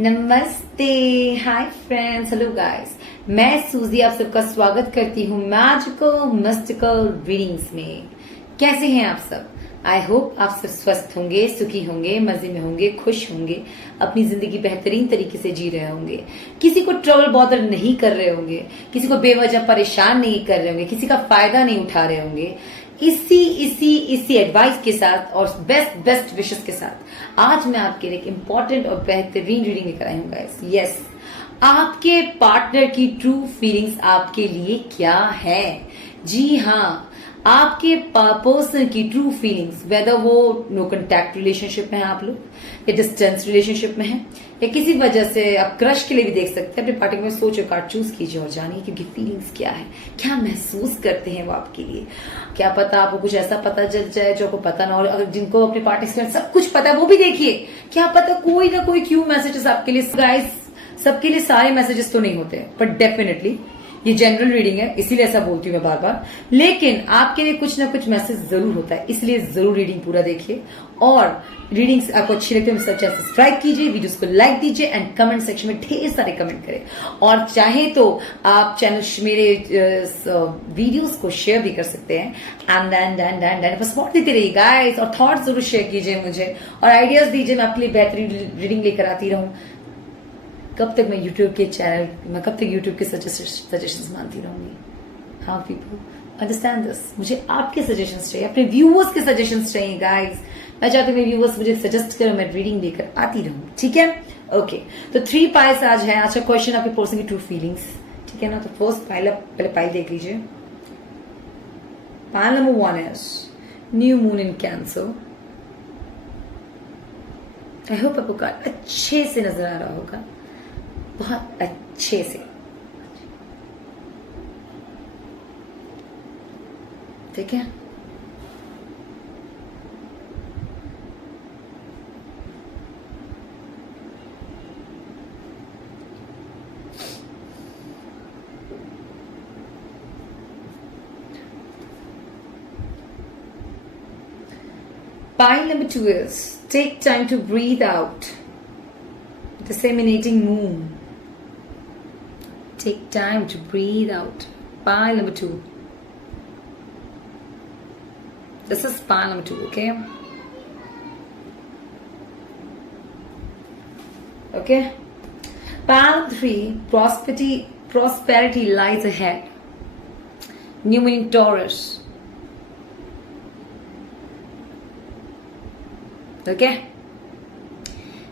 नमस्ते, hi friends, hello guys. मैं सूजी आप सबका स्वागत करती हूँ मैजिकल मिस्टिकल रीडिंग्स में। कैसे हैं आप सब? आई होप आप सब स्वस्थ होंगे, सुखी होंगे, मजे में होंगे, खुश होंगे, अपनी जिंदगी बेहतरीन तरीके से जी रहे होंगे, किसी को ट्रबल बॉदर नहीं कर रहे होंगे, किसी को बेवजह परेशान नहीं कर रहे होंगे, किसी का फायदा नहीं उठा रहे होंगे। इसी एडवाइस के साथ और बेस्ट विशेस के साथ आज मैं आपके लिए एक इम्पोर्टेंट और बेहतरीन रीडिंग लेकर आई हूँ गाइस। यस, आपके पार्टनर की ट्रू फीलिंग्स आपके लिए क्या है। जी हाँ, आपके पर्सन की ट्रू फीलिंग्स, वेदर वो नो कॉन्टैक्ट रिलेशनशिप में है आप लोग, या डिस्टेंस रिलेशनशिप में है, या किसी वजह से आप क्रश के लिए भी देख सकते हैं। अपने पार्टनर में सोच और कार्ड चूज कीजिए और जानिए कि उनकी फीलिंग्स क्या है, क्या महसूस करते हैं वो आपके लिए। क्या पता आपको कुछ ऐसा पता चल जाए जो आपको पता ना हो। अगर जिनको अपने पार्टनर के सब कुछ पता है वो भी देखिए, क्या पता कोई ना कोई क्यू मैसेजेस आपके लिए। गाइस, सबके लिए सारे मैसेजेस तो नहीं होते, बट डेफिनेटली ये जनरल रीडिंग है, इसीलिए ऐसा बोलती हूँ मैं बार बार। लेकिन आपके लिए कुछ ना कुछ मैसेज जरूर होता है, इसलिए जरूर रीडिंग पूरा देखिए। और रीडिंग्स आपको अच्छी लगती है तो सब्सक्राइब कीजिए, वीडियोस को लाइक दीजिए एंड कमेंट सेक्शन में ढेर सारे कमेंट करें। और चाहे तो आप चैनल मेरे वीडियोस को शेयर भी कर सकते हैं एंड सपोर्ट देते रहिए गाइस। और थॉट्स जरूर शेयर कीजिए मुझे और आइडियाज दीजिए, मैं आपके लिए बेहतरीन रीडिंग लेकर आती रहूं। कब तक मैं यूट्यूब के सजेशंस मानती रहूंगी? How people understand this? मुझे आपके सजेशंस चाहिए, अपने व्यूअर्स के सजेशंस चाहिए गाइस। मैं चाहती हूँ मेरे व्यूअर्स मुझे सजेस्ट करें, मैं रीडिंग लेकर आती रहूं। ठीक है, ओके। तो 3 पाइल्स आज है। आज का क्वेश्चन आपके पर्सन की ट्रू फीलिंग्स, ठीक है ना। तो फर्स्ट पाइल, पहले पाइल देख लीजिए। Pile number 1 is new moon in cancer. I hope आपको कार्ड अच्छे से नजर आ रहा होगा, बहुत अच्छे से। ठीक है, pile number 2 is take time to breathe out. Disseminating moon. Take time to breathe out. Pile number 2. This is pile number 2, okay? Okay? Pile 3, prosperity lies ahead. New moon in Taurus. Okay?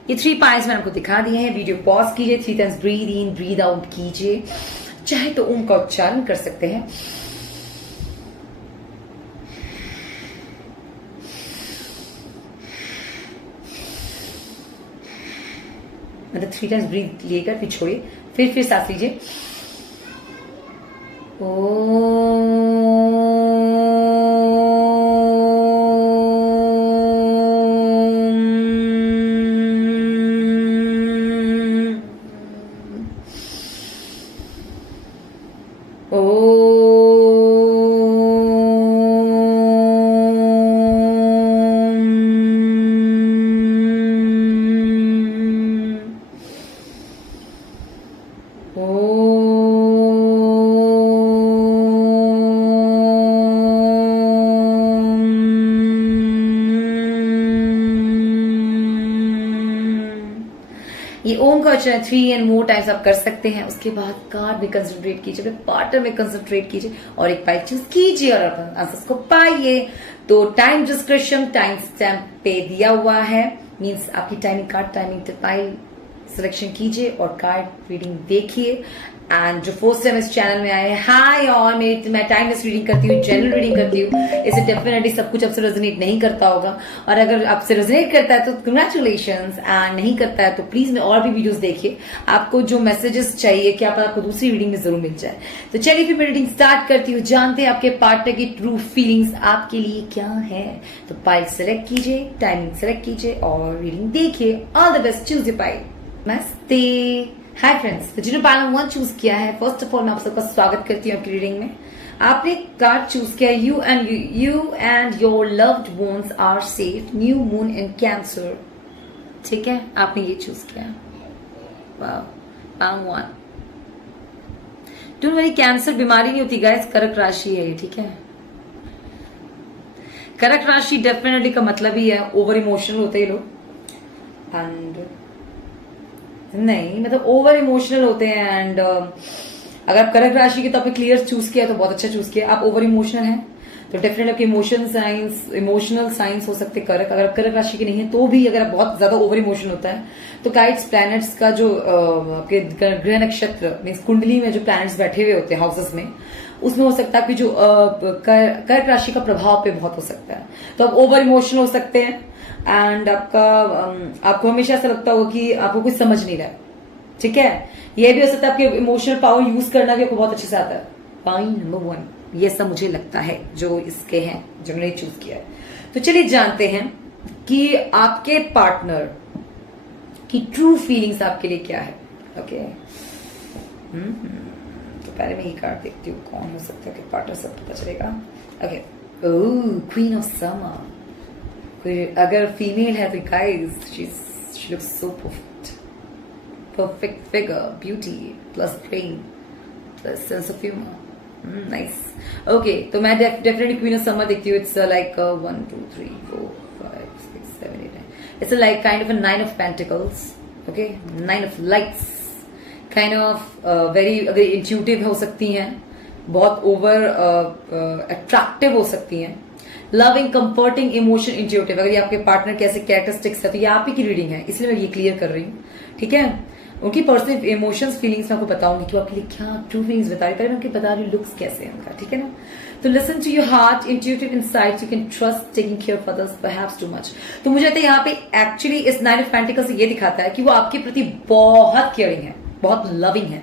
ये 3 piles मैंने आपको दिखा दिए हैं। Video pause कीजिए, 3 times breathe in breathe out कीजिए। चाहे तो ओम का उच्चारण कर सकते हैं। मतलब 3 टाइम्स ब्रीद लेकर फिर छोड़िए, फिर सांस लीजिए। ये ओम का उच्चारण 3 एंड मोर टाइम्स आप कर सकते हैं। उसके बाद कार्ड में कंसंट्रेट कीजिए, अपने पार्टनर में कंसंट्रेट कीजिए और एक पाइल चूज कीजिए और आंसर्स को पाइए। तो टाइम डिस्क्रिप्शन टाइम स्टैम्प पे दिया हुआ है, मींस आपकी timing card timing pile selection कीजिए और कार्ड रीडिंग देखिए। एंड जो फर्स्ट टाइम इस चैनल में आए हैं, हाय और मैं टाइमलेस रीडिंग करती हूँ, जनरल रीडिंग करती हूँ। इसे डेफिनेटली सब कुछ आपसे रेजोनेट नहीं करता होगा, और अगर आपसे रेजोनेट करता है तो कंग्रेचुलेशंस, एंड नहीं करता है तो प्लीज में और भी वीडियोस देखिए। आपको जो मैसेजेस चाहिए, क्या पता आपको दूसरी रीडिंग में जरूर मिल जाए। तो चलिए फिर मैं रीडिंग स्टार्ट करती हूँ। जानते हैं आपके पार्टनर की ट्रू फीलिंग्स आपके लिए क्या है। तो पाइल सेलेक्ट कीजिए, टाइमिंग सेलेक्ट कीजिए और रीडिंग देखिए। All the best, choose your pile. नमस्ते, हाय फ्रेंड्स। तो जिन्होंने पाइल 1 चूज किया है, फर्स्ट ऑफ ऑल मैं आप सबका स्वागत करती हूँ आपकी रीडिंग में। आपने कार्ड चूज किया, you and your loved ones are safe, new moon in cancer. ठीक है, आपने ये चूज किया। Palm one. Don't worry, cancer बीमारी नहीं होती गाइस, कर्क राशि है ये, ठीक है। कर्क राशि डेफिनेटली का मतलब ही है ओवर इमोशनल होते हैं लोग, एंड नहीं मतलब ओवर इमोशनल होते हैं। एंड अगर आप कर्क राशि के टॉपिक क्लियर चूज किया तो बहुत अच्छा चूज किया। आप ओवर इमोशनल हैं तो डेफिनेटली आपके इमोशनल साइंस हो सकते कर्क। अगर आप कर्क राशि के नहीं है तो भी अगर आप बहुत ज्यादा ओवर इमोशनल होता है तो गाइड्स प्लैनेट्स का जो आपके ग्रह नक्षत्र मीन्स कुंडली में जो प्लैनेट्स बैठे हुए होते हैं हाउसेस में, उसमें हो सकता है कि जो कर्क राशि का प्रभाव पे बहुत हो सकता है। तो आप ओवर इमोशनल हो सकते हैं एंड आपको हमेशा ऐसा लगता होगा कि आपको कुछ समझ नहीं रहा है, ठीक है। यह भी हो सकता है आपके इमोशनल पावर यूज करना भी आपको बहुत अच्छे से आता है। पॉइंट नंबर 1 ये सब मुझे लगता है जो इसके हैं, जिन्होंने चूज किया है। तो चलिए जानते हैं कि आपके पार्टनर की ट्रू फीलिंग्स आपके लिए क्या है। ओके तो पहले मैं ये कार्ड देखती हूँ कौन हो सकता है कि पार्टनर, सब पता चलेगा। Okay, queen of summer. अगर फीमेल है तो guys she looks so perfect figure, beauty plus brain plus sense of humor. Nice. Okay, तो मैं definitely Queen of Summer देखती हूँ. It's like 1, 2, 3, 4, 5, 6, 7, 8, 9. It's like kind of a 9 of Pentacles. Okay, 9 of Lights. Kind of very अगर intuitive हो सकती हैं, बहुत over attractive हो सकती हैं. Loving, comforting, emotion, intuitive. अगर ये आपके पार्टनर के ऐसे कैरेक्टरिस्टिक्स है तो ये आप ही की रीडिंग है, इसलिए मैं ये क्लियर कर रही हूँ, ठीक है। उनकी पर्सनल इमोशंस फीलिंग्स मैं आपको बताऊंगी कि वो आपके लिए क्या ट्रू फीलिंग्स बता रही है, मैं आपको बता रही हूँ लुक्स कैसे हैं उनका, ठीक है ना। तो listen to your heart, intuitive insights, you can trust, taking care of others perhaps too much. तो मुझे लगता है यहाँ पे एक्चुअली इस 9 ऑफ पेंटिकल्स से ये दिखाता है कि वो आपके प्रति बहुत केयरिंग है, बहुत लविंग है।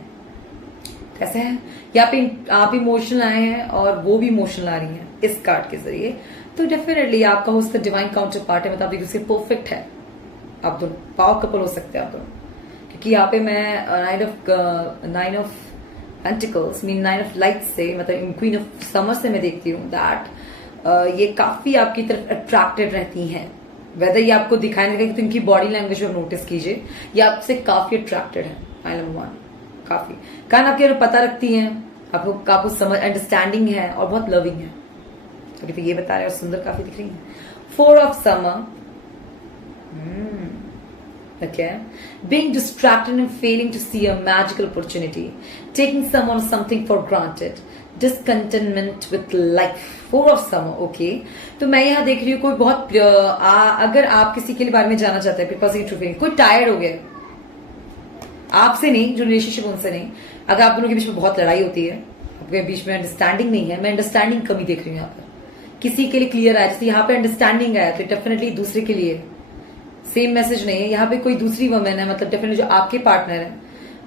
कैसे है यहाँ पे आप इमोशनल आए हैं और वो भी इमोशनल आ रही हैं इस कार्ड के जरिए। तो डेफिनेटली आपका हो सकता है डिवाइन काउंटर पार्ट है, मतलब आप देखिए उसके परफेक्ट है, आप दोनों पावर कपल हो सकते हैं आप दोनों। क्योंकि यहाँ पे मैं 9 of pentacles mean 9 of lights से, मतलब क्वीन ऑफ समर से मैं देखती हूँ दैट ये काफी आपकी तरफ अट्रैक्टेड रहती हैं। वेदर ये आपको दिखाई नहीं देगा तो इनकी बॉडी लैंग्वेज में नोटिस कीजिए, ये आपसे काफी अट्रैक्टेड है। आई नंबर 1 काफी कारण आपके पता रखती हैं, आपको समझ अंडरस्टैंडिंग है और बहुत लविंग है। अभी तो ये बता रहे हैं और सुंदर काफी दिख रही है। 4 of summer, okay, being distracted and failing to see a magical opportunity, taking someone or something for granted, discontentment with life. 4 of summer, okay. तो मैं यहाँ देख रही हूँ कोई बहुत अगर आप किसी के लिए बारे में जानना चाहते हैं, बिकॉज ट्रू फीलिंग, कोई टायर्ड हो गया आपसे नहीं, जो रिलेशनशिप उनसे नहीं, अगर आप दोनों के बीच में बहुत लड़ाई होती है, आपके बीच में अंडरस्टैंडिंग नहीं है, मैं अंडरस्टैंडिंग कमी देख रही हूँ यहाँ पर। किसी के लिए क्लियर आया, जैसे यहाँ पे अंडरस्टैंडिंग आया तो डेफिनेटली दूसरे के लिए सेम मैसेज नहीं है। यहाँ पे कोई दूसरी वुमेन है, मतलब डेफिनेटली जो आपके पार्टनर है,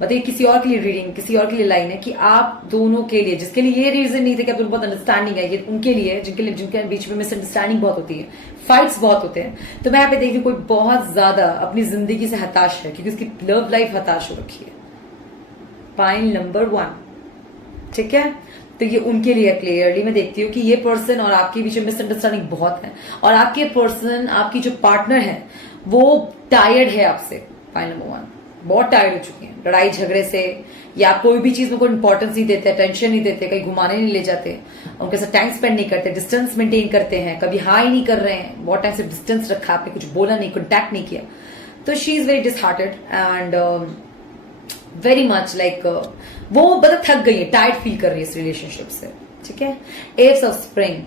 मतलब किसी और के लिए रीडिंग, किसी और के लिए लाइन है कि आप दोनों के लिए, जिसके लिए ये रीजन नहीं थे कि आप दोनों बहुत अंडरस्टैंडिंग है, ये उनके लिए जिनके बीच में मिसअंडरस्टैंडिंग बहुत होती है, फाइट्स बहुत होते हैं। तो मैं यहाँ पे देखी कोई बहुत ज्यादा अपनी जिंदगी से हताश है, क्योंकि उसकी लव लाइफ हताश हो रखी है। पॉइंट नंबर 1, ठीक है। तो ये उनके लिए क्लियरली मैं देखती हूँ कि ये पर्सन और आपके बीच में मिसअंडरस्टैंडिंग बहुत है, और आपके पर्सन, आपकी जो पार्टनर है वो टायर्ड है आपसे। पॉइंट नंबर 1, बहुत टायर्ड हो चुके हैं लड़ाई झगड़े से, या कोई भी चीज में कोई इंपॉर्टेंस नहीं देते, टेंशन नहीं देते, कहीं घुमाने नहीं ले जाते, उनके साथ टाइम स्पेंड नहीं करते, डिस्टेंस मेंटेन करते हैं, कभी हाई नहीं कर रहे हैं, बहुत टाइम से डिस्टेंस रखा, आपने कुछ बोला नहीं, कॉन्टैक्ट नहीं किया। तो she is very disheartened and very much like वो मतलब थक गई है, टायर्ड फील कर रही है इस रिलेशनशिप से, ठीक है। Eights of spring,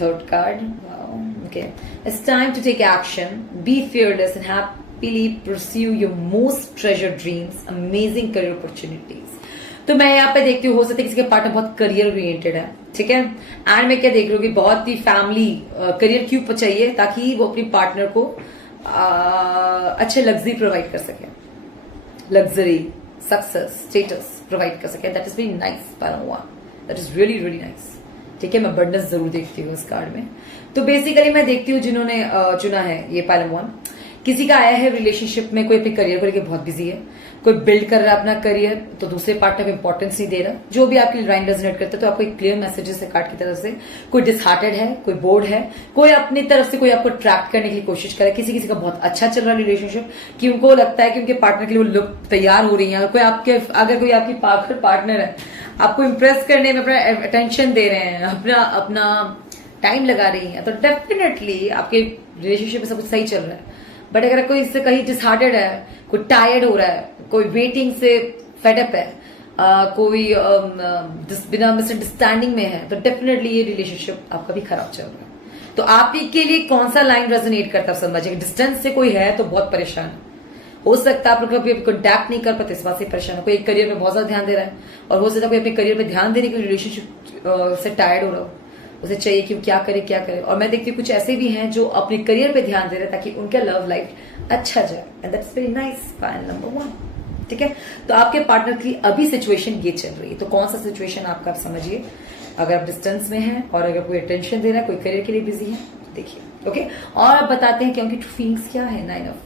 third card, okay, it's time to take action, be fearless and happily pursue your most treasured dreams, amazing career opportunities. तो मैं यहाँ पे देखती हूँ हो सकता है किसी के पार्टनर बहुत करियर ओरिएंटेड है, ठीक है। एंड मैं क्या देख रही हूँ कि बहुत ही फैमिली करियर क्यों चाहिए, ताकि वो अपनी पार्टनर को अच्छे लग्जरी प्रोवाइड कर सके, लग्जरी, सक्सेस, स्टेटस प्रोवाइड कर सके। दैट इज वेरी नाइस पारावा, that is really really nice, ठीक है। मैं बंडस जरूर देखती हूँ इस कार्ड में। तो बेसिकली मैं देखती हूँ जिन्होंने चुना है ये पाइलम 1, किसी का आया है रिलेशनशिप में, कोई अपने करियर को लेकर बहुत बिजी है, कोई बिल्ड कर रहा है अपना करियर, तो दूसरे पार्टनर को इंपॉर्टेंस नहीं दे रहा। जो भी आपकी लाइन रेजोनेट करता है, तो आपको एक क्लियर मैसेजेस है कार्ड की तरफ से। कोई डिसहार्टेड है, कोई बोर्ड है, कोई अपनी तरफ से कोई आपको अट्रैक्ट करने की कोशिश करे। किसी किसी का बहुत अच्छा चल रहा है रिलेशनशिप, कि उनको लगता है कि उनके पार्टनर के लिए वो लोग तैयार हो रही है। अगर कोई आपकी पार्टनर है, आपको इंप्रेस करने में अपना अटेंशन दे रहे हैं, अपना टाइम लगा रही है, तो डेफिनेटली आपके रिलेशनशिप में सब कुछ सही चल रहा है। बट अगर कोई इससे कहीं डिसहार्टेड है, कोई टायर्ड हो रहा है, कोई वेटिंग से फेडअप है, कोई बिना मिसअंडरस्टैंडिंग में है, तो डेफिनेटली ये रिलेशनशिप आपका भी खराब चल रहा है। तो आप के लिए कौन सा लाइन रेजोनेट करता है समझिए। डिस्टेंस से कोई है तो बहुत परेशान है, हो सकता है आप लोग कभी कॉन्टैक्ट नहीं कर पाते, इस बात से परेशान है। कोई एक करियर में बहुत ज्यादा ध्यान दे रहा है, और हो सकता है कोई अपने करियर में ध्यान देने के लिए रिलेशनशिप से टायर्ड हो रहा हो, उसे चाहिए कि वो क्या करे। और मैं देखती हूँ कुछ ऐसे भी हैं जो अपने करियर पे ध्यान दे रहे हैं ताकि उनका लव लाइफ अच्छा जाए, and that's very nice. Point number 1, ठीक है। तो आपके पार्टनर की अभी सिचुएशन ये चल रही है, तो कौन सा सिचुएशन आपका, आप समझिए। अगर आप डिस्टेंस में हैं और अगर कोई अटेंशन दे रहा है, कोई करियर के लिए बिजी है, देखिए। ओके, और आप बताते हैं कि उनकी ट्रू फीलिंग्स क्या है। 9 of,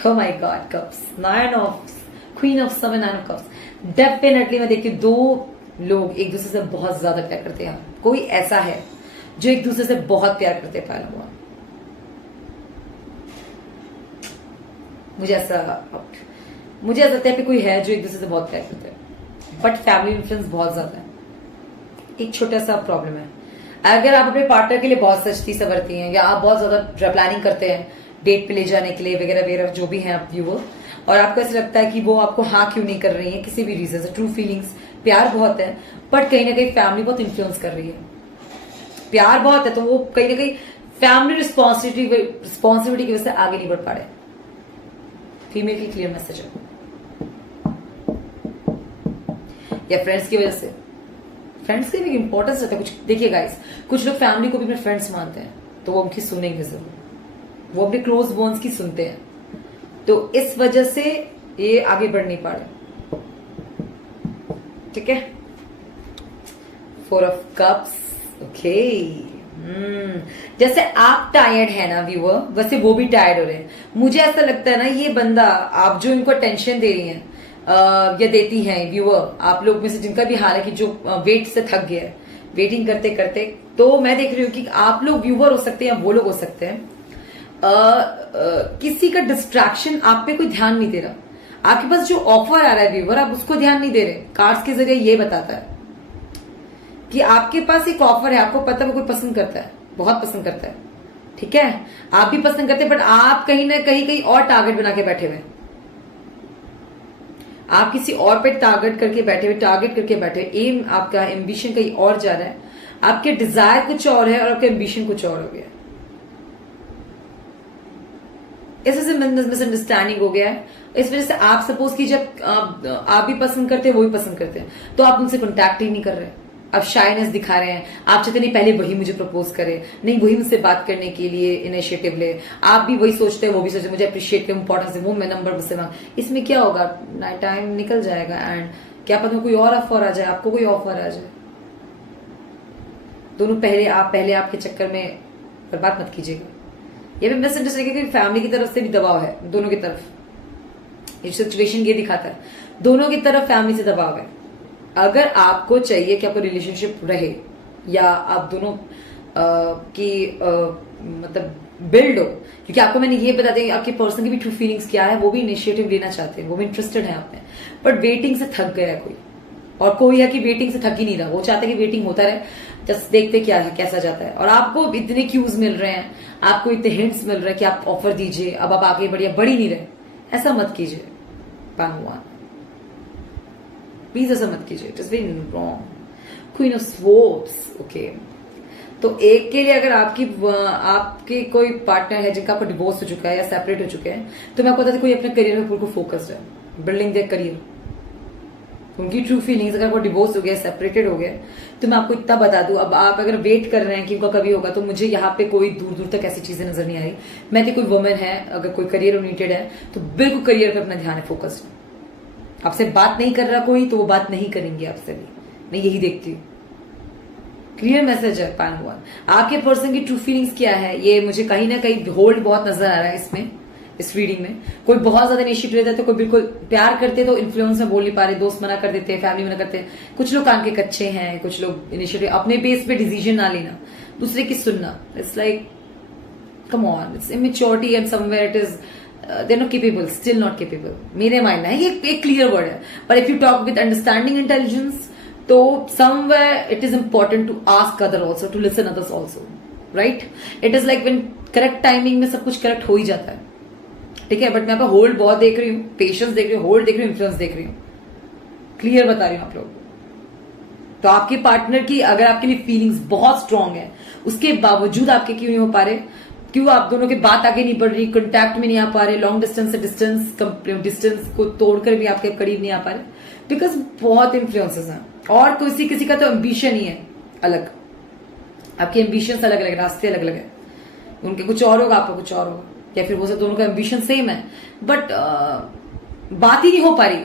oh my God, cups, 9 of, queen of some, 9 of cups. Definitely मैं देखती हूँ दो लोग एक दूसरे से बहुत ज्यादा प्यार करते हैं। कोई ऐसा है जो एक दूसरे से बहुत प्यार करते हैं, पाया हुआ। मुझे ऐसा लगता है कि कोई है जो एक दूसरे से बहुत प्यार करते हैं, बट फैमिली इन्फ्लुएंस बहुत ज्यादा है। एक छोटा सा प्रॉब्लम है, अगर आप अपने पार्टनर के लिए बहुत सचती सवरती हैं, या आप बहुत ज्यादा प्लानिंग करते हैं डेट पे ले जाने के लिए वगैरह वगैरह, जो भी है आप व्यूअर, और आपको ऐसा लगता है कि वो आपको हाँ क्यों नहीं कर रही है किसी भी रीजन से। ट्रू फीलिंग्स, प्यार बहुत है, बट कहीं ना कहीं फैमिली बहुत इन्फ्लुएंस कर रही है। प्यार बहुत है तो वो कहीं ना कहीं फैमिली रिस्पॉन्सिबिलिटी की वजह से आगे नहीं बढ़ पा रहे। फीमेल की क्लियर मैसेज है, या फ्रेंड्स की वजह से। फ्रेंड्स की भी इंपॉर्टेंस रहता है कुछ। देखिए गाइस, कुछ लोग फैमिली को भी अपने फ्रेंड्स मानते हैं, तो वो उनकी सुनेंगे जरूर, वो अपने क्लोज बोन्स की सुनते हैं, तो इस वजह से ये आगे बढ़ नहीं पा रहे, ठीक है। 4 ऑफ कप्स, ओके। जैसे आप टायर्ड है ना व्यूअर, वैसे वो भी टायर्ड हो रहे हैं। मुझे ऐसा लगता है ना, ये बंदा, आप जो इनको टेंशन दे रही हैं या देती हैं व्यूअर, आप लोग में से जिनका भी हाल है कि जो वेट से थक गया है वेटिंग करते करते, तो मैं देख रही हूँ कि आप लोग व्यूअर हो सकते हैं या वो लोग हो सकते हैं, किसी का डिस्ट्रैक्शन, आप पे कोई ध्यान नहीं दे रहा। आपके पास जो ऑफर आ रहा है व्यूअर, आप उसको ध्यान नहीं दे रहे। कार्ड्स के जरिए ये बताता है कि आपके पास एक ऑफर है, आपको पता है वो कोई पसंद करता है, बहुत पसंद करता है, ठीक है, आप भी पसंद करते हैं, बट आप कहीं ना कहीं और टारगेट बना के बैठे हुए। आप किसी और पे टारगेट करके बैठे हुए, एम आपका एम्बिशन कहीं और जा रहा है, आपके डिजायर कुछ और है और आपका एम्बिशन कुछ और हो गया। इस वजह से मिसअंडरस्टैंडिंग हो गया है। इस वजह से आप सपोज की जब आप भी पसंद करते हैं, वो भी पसंद करते हैं, तो आप उनसे कॉन्टैक्ट ही नहीं कर रहे, आप शाइनेस दिखा रहे हैं। आप चाहते नहीं पहले वही मुझे प्रपोज करे, नहीं वही मुझसे बात करने के लिए इनिशिएटिव ले, आप भी वही सोचते हैं, वो भी सोचते हैं मुझे अप्रिशिएट कर, इंपॉर्टेंस है, वो मैं नंबर मुझसे मांग। इसमें क्या होगा, टाइम निकल जाएगा, एंड क्या पता कोई और ऑफर आ जाए, आपको कोई ऑफर आ जाए। दोनों पहले आपके चक्कर में बर्बाद मत कीजिएगा। ये भी मिसअंडरस्टैंडिंग, फैमिली की तरफ से भी दबाव है, दोनों की तरफ। ये सिचुएशन ये दिखाता है, दोनों की तरफ फैमिली से दबाव है। अगर आपको चाहिए कि आपका रिलेशनशिप रहे, या आप दोनों मतलब बिल्ड हो, क्योंकि आपको मैंने ये बता दें आपके पर्सन की भी ट्रू फीलिंग्स क्या है, वो भी इनिशिएटिव लेना चाहते हैं, वो भी इंटरेस्टेड है आप में, बट वेटिंग से थक गया है कोई, और कोई है कि वेटिंग से थक ही नहीं रहा, वो चाहते हैं कि वेटिंग होता रहे, जस्ट देखते क्या है कैसा जाता है। और आपको इतने क्यूज मिल रहे हैं, आपको इतने हिंट्स मिल रहे हैं कि आप ऑफर दीजिए, अब आप आगे बढ़िए, बढ़ ही नहीं रहे। ऐसा मत कीजिए भगवान, प्लीज ऐसा मत कीजिए, it is very wrong. Queen of swords, okay. तो एक के लिए अगर आपके कोई पार्टनर है जिनका आपको डिवोर्स हो चुका है या सेपरेट हो चुके हैं, तो मैं आपको बताती कोई अपने करियर में बिल्कुल फोकस्ड है, बिल्डिंग देयर करियर। उनकी ट्रू फीलिंग्स, अगर वो डिवोर्स हो गया, सेपरेटेड हो गया, तो मैं आपको इतना बता दूं, अब आप अगर वेट कर रहे हैं कि उनका कभी होगा, तो मुझे यहाँ पे कोई दूर दूर तक ऐसी चीजें नजर नहीं आ रही। मैं तो कोई वुमेन है, अगर कोई करियर ओरिएंटेड है, तो बिल्कुल करियर पर अपना ध्यान है, फोकस्ड। आपसे बात नहीं कर रहा कोई, तो वो बात नहीं करेंगे आपसे भी, मैं यही देखती हूँ। क्लियर मैसेज है पैन 1। आपके पर्सन की ट्रू फीलिंग्स क्या है, ये मुझे कहीं ना कहीं होल्ड बहुत नजर आ रहा है इसमें। इस रीडिंग में। कोई बहुत ज्यादा इनिशिएटिव लेता है तो कोई बिल्कुल प्यार करते तो इन्फ्लुएंस में बोल नहीं पा रहे, दोस्त मना कर देते हैं, फैमिली मना करते हैं, कुछ लोग काम के कच्चे हैं, कुछ लोग इनिशिएटिव अपने बेस पे डिसीजन ना लेना, दूसरे की सुनना। It's like come on, it's immaturity and somewhere it is they not capable, still not capable. मेरे माइंड है ये एक क्लियर वर्ड है, पर if you talk with understanding intelligence तो somewhere it is important to ask other also, to listen others also, right? It is like when correct timing में सब कुछ करेक्ट हो ही जाता है, ठीक है? बट मैं यहाँ पे होल्ड बहुत देख रही हूँ, पेशेंस देख रही हूँ, होल्ड देख रही हूँ, इन्फ्लुएंस देख रही हूँ, क्लियर बता रही हूँ आप लोग। तो आपके पार्टनर की अगर आपके लिए फीलिंग्स बहुत स्ट्रांग है, उसके बावजूद आपके क्यों नहीं हो पा रहे, क्यों आप दोनों की बात आगे नहीं बढ़ रही, कॉन्टैक्ट में नहीं आ पा रहे, लॉन्ग डिस्टेंस से डिस्टेंस को तोड़कर भी आपके करीब नहीं आ पा रहे, बिकॉज बहुत इन्फ्लुएंसेस हैं। और किसी का तो एम्बिशन ही है अलग, आपके एम्बिशंस अलग अलग, रास्ते अलग अलग है, उनके कुछ और होगा, आपका कुछ और होगा, या फिर हो सकता दोनों का एम्बिशन सेम है बट बात ही नहीं हो पा रही,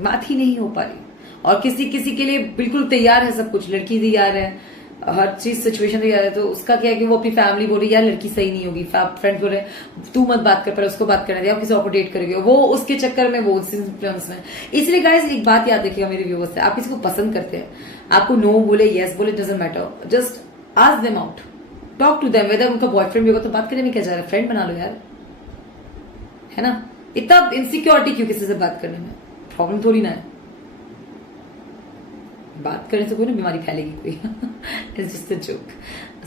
बात ही नहीं हो पा रही। और किसी के लिए बिल्कुल तैयार है सब कुछ, लड़की तैयार है, हर चीज सिचुएशन तैयार है, तो उसका क्या है कि वो अपनी फैमिली बोल रही है यार लड़की सही नहीं होगी, फ्रेंड्स बोल रहे तू मत बात कर, पर उसको बात करने दे, आप किसी और को डेट करेंगे, वो उसके चक्कर में, वो उस इन्फ्लुएंस में। इसलिए गाइस एक बात याद रखिएगा मेरे व्यूअर्स से, आप किसी को पसंद करते हैं, आपको नो बोले यस बोले doesn't matter, just ask them out, talk to them, whether उनका बॉयफ्रेंड भी होगा तो बात करने में क्या जा रहा है, फ्रेंड बना लो यार, है ना? इतना इनसिक्योरिटी क्यों किसी से बात करने में, प्रॉब्लम थोड़ी ना है, बात करने से कोई ना बीमारी फैलेगी कोई। It's just a joke,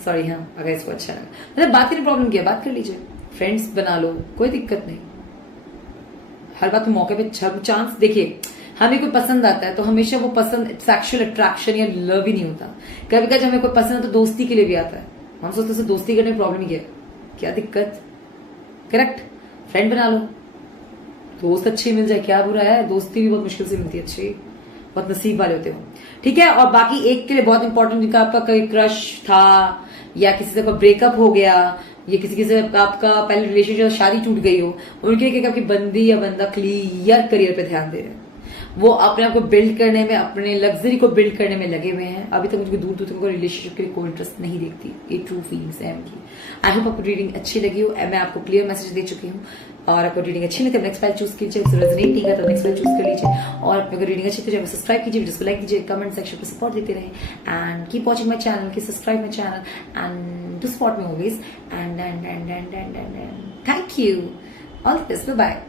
sorry. हाँ, अगर इसको अच्छा लगा मतलब बात करने प्रॉब्लम क्या, बात कर लीजिए, फ्रेंड्स बना लो, कोई दिक्कत नहीं। हर बात तो मौके पे चांस, देखिए हमें कोई पसंद आता है तो हमेशा वो पसंद सेक्सुअल अट्रैक्शन या लव ही नहीं होता, कभी कभी हमें कोई पसंद है तो दोस्ती के लिए भी आता है, हम सोचते हैं दोस्ती करने में प्रॉब्लम ही है, क्या दिक्कत, करेक्ट? फ्रेंड बना लो, दोस्त अच्छी मिल जाए, क्या बुरा है, दोस्ती भी बहुत मुश्किल से मिलती है अच्छी, बहुत नसीब वाले होते हो, ठीक है? और बाकी एक के लिए बहुत इंपॉर्टेंट, जिनका आपका कोई क्रश था या किसी से कोई ब्रेकअप हो गया या किसी से आपका पहले रिलेशनशिप शादी टूट गई हो, उनके लिए आपकी बंदी या बंदा क्लियर करियर पे ध्यान दे रहे हैं, वो अपने आप को बिल्ड करने में, अपने लग्जरी को बिल्ड करने में लगे हुए हैं। अभी तक मुझे दूर दूर तक रिलेशनशिप के लिए कोई इंटरेस्ट नहीं देखती, ये ट्रू फीलिंग्स है उनकी। आई होप आपको रीडिंग अच्छी लगी हो, मैं आपको क्लियर मैसेज दे चुकी हूँ, और आपको रीडिंग अच्छी लगी तो नेक्स्ट फाइल चूज कीजिए, रेजोनेट नहीं किया तो नेक्स्ट फाइल चूज कर लीजिए, और आपको रीडिंग अच्छी तो सब्सक्राइब कीजिए, वीडियो को लाइक कीजिए, कमेंट सेक्शन पर सपोर्ट देते रहे, and keep watching my channel, की subscribe my channel and to support me always, and thank you, all the best, bye.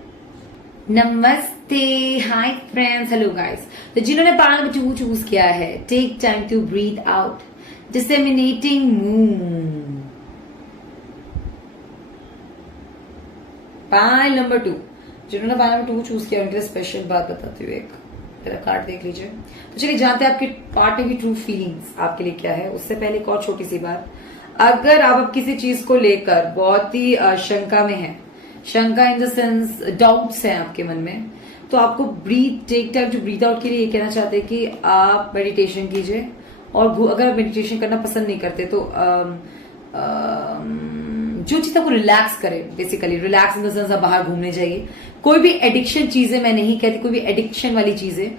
नमस्ते, हाय फ्रेंड्स, हेलो गाइस। तो जिन्होंने पार्ट नंबर 2 चूज किया है, take time to breathe out, disseminating moon. Pile number 2, जिन्होंने pile number 2 choose किया उनके लिए special बात बताती हूँ, एक मेरा कार्ड देख लीजिए। तो चलिए जानते हैं आपके पार्ट में भी ट्रू फीलिंग्स आपके लिए क्या है। उससे पहले एक और छोटी सी बात, अगर आप किसी चीज को लेकर बहुत ही शंका में है, शंका इन द सेंस डाउट्स हैं आपके मन में, तो आपको take time to breathe out के लिए ये कहना चाहते हैं कि आप मेडिटेशन कीजिए, और अगर आप मेडिटेशन करना पसंद नहीं करते तो जो चीज आपको रिलैक्स करे, basically relax in the sense आप बाहर घूमने जाइए। कोई भी एडिक्शन चीजें, मैं नहीं कहती कोई भी एडिक्शन वाली चीजें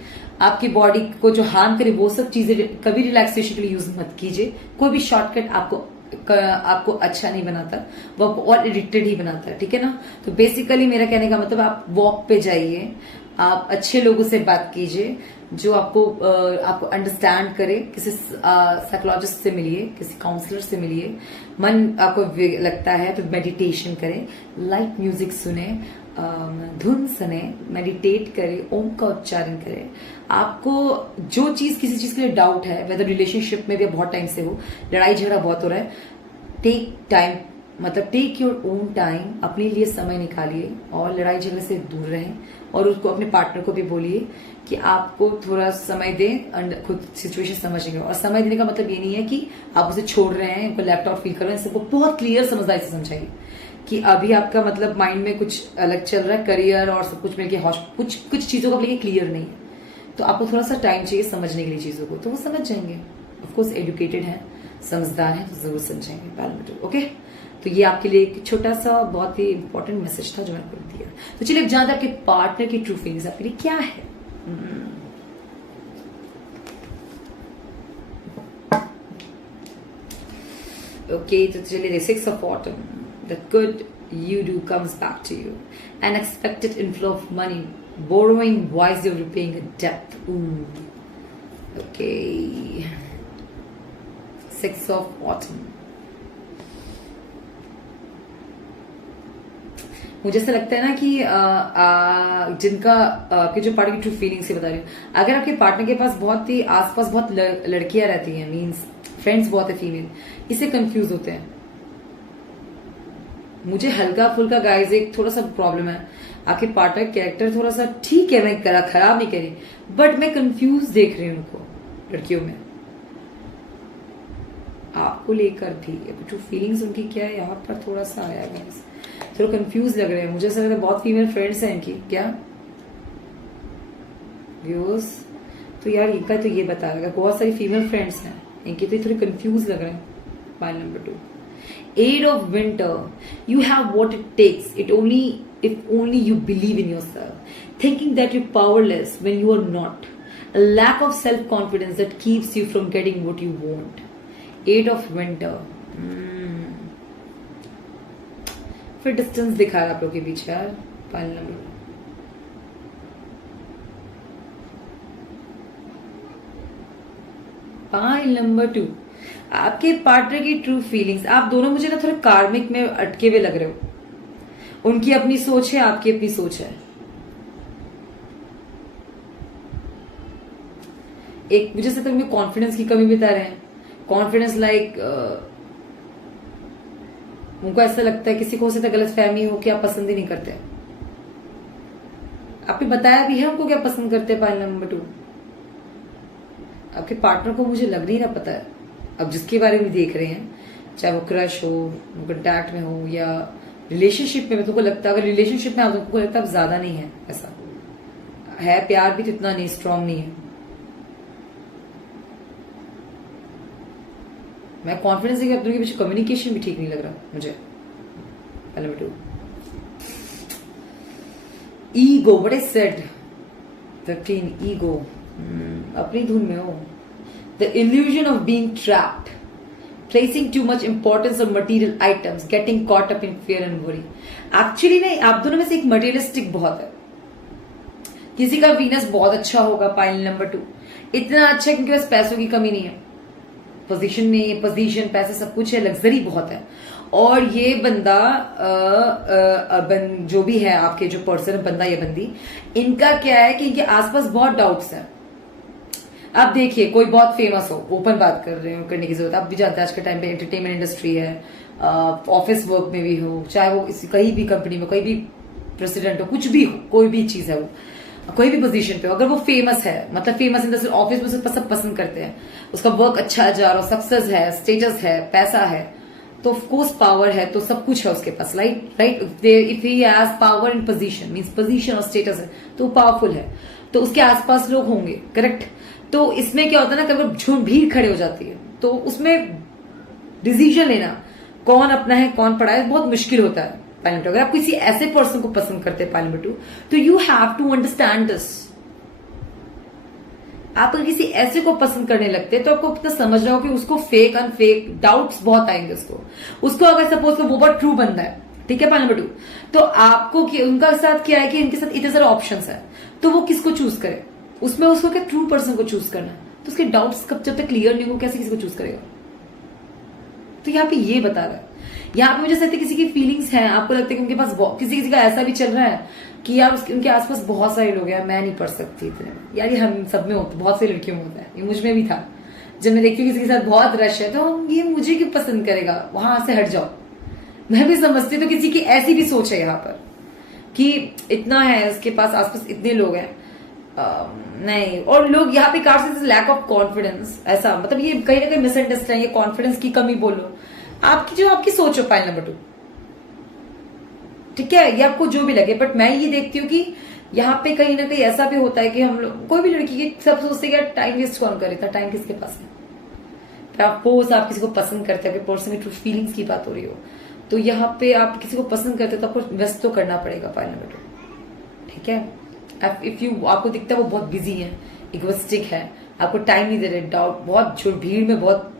आपकी बॉडी को जो हार्म करे, वो सब चीजें कभी रिलैक्सेशन के लिए यूज मत कीजिए। कोई भी शॉर्टकट आपको अच्छा नहीं बनाता, वो और एडिक्टेड ही बनाता है, ठीक है ना? तो बेसिकली मेरा कहने का मतलब, आप वॉक पे जाइए, आप अच्छे लोगों से बात कीजिए जो आपको अंडरस्टैंड करे, किसी साइकोलॉजिस्ट से मिलिए, किसी काउंसलर से मिलिए, मन आपको लगता है तो मेडिटेशन करें, लाइट म्यूजिक सुने, धुन सुने, मेडिटेट करें, ओम का उच्चारण करें। आपको जो चीज, किसी चीज के लिए डाउट है, वेदर रिलेशनशिप में भी बहुत टाइम से हो, लड़ाई झगड़ा बहुत हो रहा है, टेक टाइम, मतलब टेक योर ओन टाइम, अपने लिए समय निकालिए और लड़ाई झगड़े से दूर रहें, और उसको अपने पार्टनर को भी बोलिए कि आपको थोड़ा समय दें, खुद सिचुएशन समझेंगे। और समय देने का मतलब ये नहीं है कि आप उसे छोड़ रहे हैं, उनको लैपटॉप फील कर रहे हैं, सबको बहुत क्लियर समझदारी से समझाइए कि अभी आपका मतलब माइंड में कुछ अलग चल रहा है, करियर और सब कुछ मिलकर कुछ चीजों को लेकर क्लियर नहीं है, तो आपको थोड़ा सा टाइम चाहिए समझने के लिए चीजों को, तो वो समझ जाएंगे। ऑफकोर्स एजुकेटेड है, समझदार है, तो जरूर समझेंगे, पैरामीटर, ओके? तो ये आपके लिए एक छोटा सा बहुत ही इंपॉर्टेंट मैसेज था जो मैंने आपको दिया। तो चलिए जानते हैं आपके पार्टनर की ट्रू फीलिंग्स आपके लिए क्या है। ओके, तो चलिए 6 of autumn, the good you do comes back to you. An expected inflow of money, borrowing wisely or repaying a debt. Ooh. Okay. Six of Autumn. मुझे ऐसा लगता है ना कि जिनका आपके जो पार्टनर की ट्रू फीलिंग से बता रही हूँ, अगर आपके पार्टनर के पास बहुत ही आसपास बहुत लड़कियां रहती हैं, मींस फ्रेंड्स बहुत है फीमेल, इससे कंफ्यूज होते हैं. मुझे हल्का फुल्का गाइस एक थोड़ा सा प्रॉब्लम है. आपके पार्टनर कैरेक्टर थोड़ा सा ठीक है, मैं खराब नहीं करी, बट मैं कंफ्यूज देख रही हूँ उनको लड़कियों में, आपको लेकर भी. ट्रू फीलिंग्स उनकी क्या है यहाँ पर थोड़ा सा आया गाइस, थोड़ा कंफ्यूज लग रहे हैं. मुझे ऐसा लगता है बहुत फीमेल फ्रेंड्स हैं इनकी क्या व्यूअर्स, तो यार इनका तो ये बता रहा है बहुत सारी फीमेल फ्रेंड्स हैं इनकी, तो थोड़ी कंफ्यूज लग रहे हैं. Pile number 2, Eight of Winter. You have what it takes. If only you believe in yourself. Thinking that you're powerless when you are not. A lack of self-confidence that keeps you from getting what you want. Eight of Winter. फिर distance दिखा रहा है आप लोग के बीच यार. Pile number pile number 2, आपके partner की ट्रू फीलिंग्स. आप दोनों मुझे ना थोड़े कार्मिक में अटके हुए लग रहे हो. उनकी अपनी सोच है, आपकी अपनी सोच है. एक मुझे से तो उनमें कॉन्फिडेंस की कमी बता रहे हैं. कॉन्फिडेंस लाइक उनको ऐसा लगता है किसी को हो सकता है गलत फहमी हो कि आप पसंद ही नहीं करते. आपने बताया भी है हमको क्या पसंद करते हैं. पाइल नंबर 2, आपके पार्टनर को मुझे लग नहीं रहा पता है. अब जिसके बारे में देख रहे हैं, चाहे वो क्रश हो, कॉन्टैक्ट में हो या रिलेशनशिप में, तुमको लगता है अगर रिलेशनशिप में आप तुमको लगता है अब ज्यादा नहीं है, ऐसा है, प्यार भी तो इतना नहीं स्ट्रांग नहीं है. मैं कॉन्फिडेंस है कि अपने के पीछे कम्युनिकेशन भी ठीक नहीं लग रहा मुझे. Number 2, ego. What I said 15, ego. अपनी धुन में हो. The illusion of being trapped, placing too much importance on material items, getting caught up in fear and worry. Actually नहीं, आप दोनों में से एक मटेरियलिस्टिक बहुत है. किसी का वीनस बहुत अच्छा होगा. पाइल नंबर 2, इतना अच्छा है क्योंकि बस पैसों की कमी नहीं है. पोजीशन में पोजीशन, पैसे सब कुछ है, लग्जरी बहुत है. और ये बंदा जो भी है आपके जो पर्सन बंदा या बंदी, इनका क्या है कि इनके आसपास बहुत डाउट्स हैं. आप देखिए कोई बहुत फेमस हो, ओपन बात कर रहे हो, करने की जरूरत, आप भी जानते हैं आज के टाइम पे एंटरटेनमेंट इंडस्ट्री है, ऑफिस वर्क में भी हो, चाहे वो कहीं भी कंपनी में कोई भी प्रेसिडेंट हो, कुछ भी हो, कोई भी चीज है, वो कोई भी पोजीशन पे हो, अगर वो फेमस है, मतलब famous in the sense office में सब पसंद करते हैं, उसका वर्क अच्छा जा रहा, सक्सेस है, स्टेटस है, पैसा है, तो ऑफकोर्स पावर है, तो सब कुछ है उसके पास. Right if he has power in position, means position और स्टेटस है, तो पावरफुल है, तो उसके आसपास लोग होंगे. करेक्ट. तो इसमें क्या होता है ना, कभी झुंड भीड़ खड़े हो जाती है, तो उसमें डिसीजन लेना कौन अपना है कौन पड़ा है बहुत मुश्किल होता है. पाइल नंबर 2, अगर आप किसी ऐसे पर्सन को पसंद करते हैं, पाइल नंबर 2, तो you have to understand this. आप अगर किसी ऐसे को पसंद करने लगते हैं तो आपको इतना समझ रहा हो कि उसको फेक अनफेक डाउट्स बहुत आएंगे. उसको अगर सपोज वो बहुत ट्रू बंदा है, ठीक है, पाइल नंबर 2, तो आपको उनका साथ क्या है कि इनके साथ इतने सारे ऑप्शन है, तो वो किसको चूज करे. उसमें उसको क्या ट्रू पर्सन को चूज करना है, तो उसके डाउट्स कब जब तक क्लियर नहीं हो कैसे किसी को चूज करेगा. तो यहाँ पे ये बता रहा है. यहाँ पे मुझे लगता है किसी की फीलिंग्स हैं, आपको लगता है कि उनके पास किसी का ऐसा भी चल रहा है कि यार उनके आसपास बहुत सारे लोग हैं, मैं नहीं पढ़ सकती इतने. यार ये हम सब में होता, बहुत सी लड़कियों में होता है, ये मुझ में भी था. जब मैं देखती हूँ किसी के साथ बहुत रश है तो ये मुझे क्यों पसंद करेगा, वहां से हट जाओ. मैं भी समझती हूँ, तो किसी की ऐसी भी सोच है यहाँ पर कि इतना है उसके पास, आसपास इतने लोग हैं, नहीं. और लोग यहाँ पे काफी लैक ऑफ कॉन्फिडेंस, ऐसा मतलब ये कहीं ना कहीं मिसअंडरस्टैंड, ये कॉन्फिडेंस की कमी बोलो, आपकी सोच हो. पाइल नंबर 2, ठीक है, ये आपको जो भी लगे, बट मैं ये देखती हूँ कि यहाँ पे कहीं ना कहीं ऐसा भी होता है कि हम लोग कोई भी लड़की की सब सोचते हैं टाइम वेस्ट कौन करे, था टाइम किसके पास है. आप किसी को पसंद करते हैं, पर्सन की ट्रू फीलिंग्स की बात हो रही हो, तो यहाँ पे आप किसी को पसंद करते हो तो आपको इन्वेस्ट तो करना पड़ेगा. पाइल नंबर 2, ठीक है. आपको दिखता है वो बहुत बिजी है, इगोइस्टिक है, आपको टाइम नहीं दे रहे, डाउट बहुत भीड़ में बहुत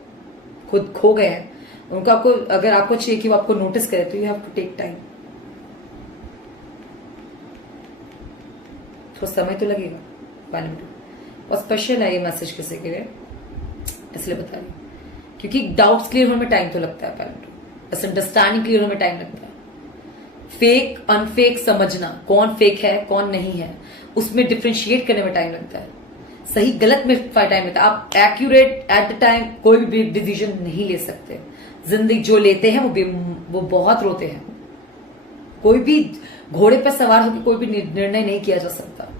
खुद खो गए हैं, उनको आपको अगर आपको चाहिए कि वो आपको नोटिस करे तो you have to take time, थोड़ा समय तो लगेगा। और स्पेशल है ये मैसेज किसी के लिए, इसलिए बता रही हूँ, क्योंकि डाउट्स क्लियर होने में टाइम तो लगता है, पहले अंडरस्टैंडिंग क्लियर होने में टाइम लगता है। फेक अनफेक समझना, कौन फेक है कौन नहीं है, उसमें डिफ्रेंशिएट करने में टाइम लगता है। सही गलत में टाइम लगता है। आप एक्यूरेट एट द टाइम कोई भी डिसीजन नहीं ले सकते। जिंदगी जो लेते हैं वो बहुत रोते हैं। कोई भी घोड़े पर सवार होकर कोई भी निर्णय नहीं किया जा सकता।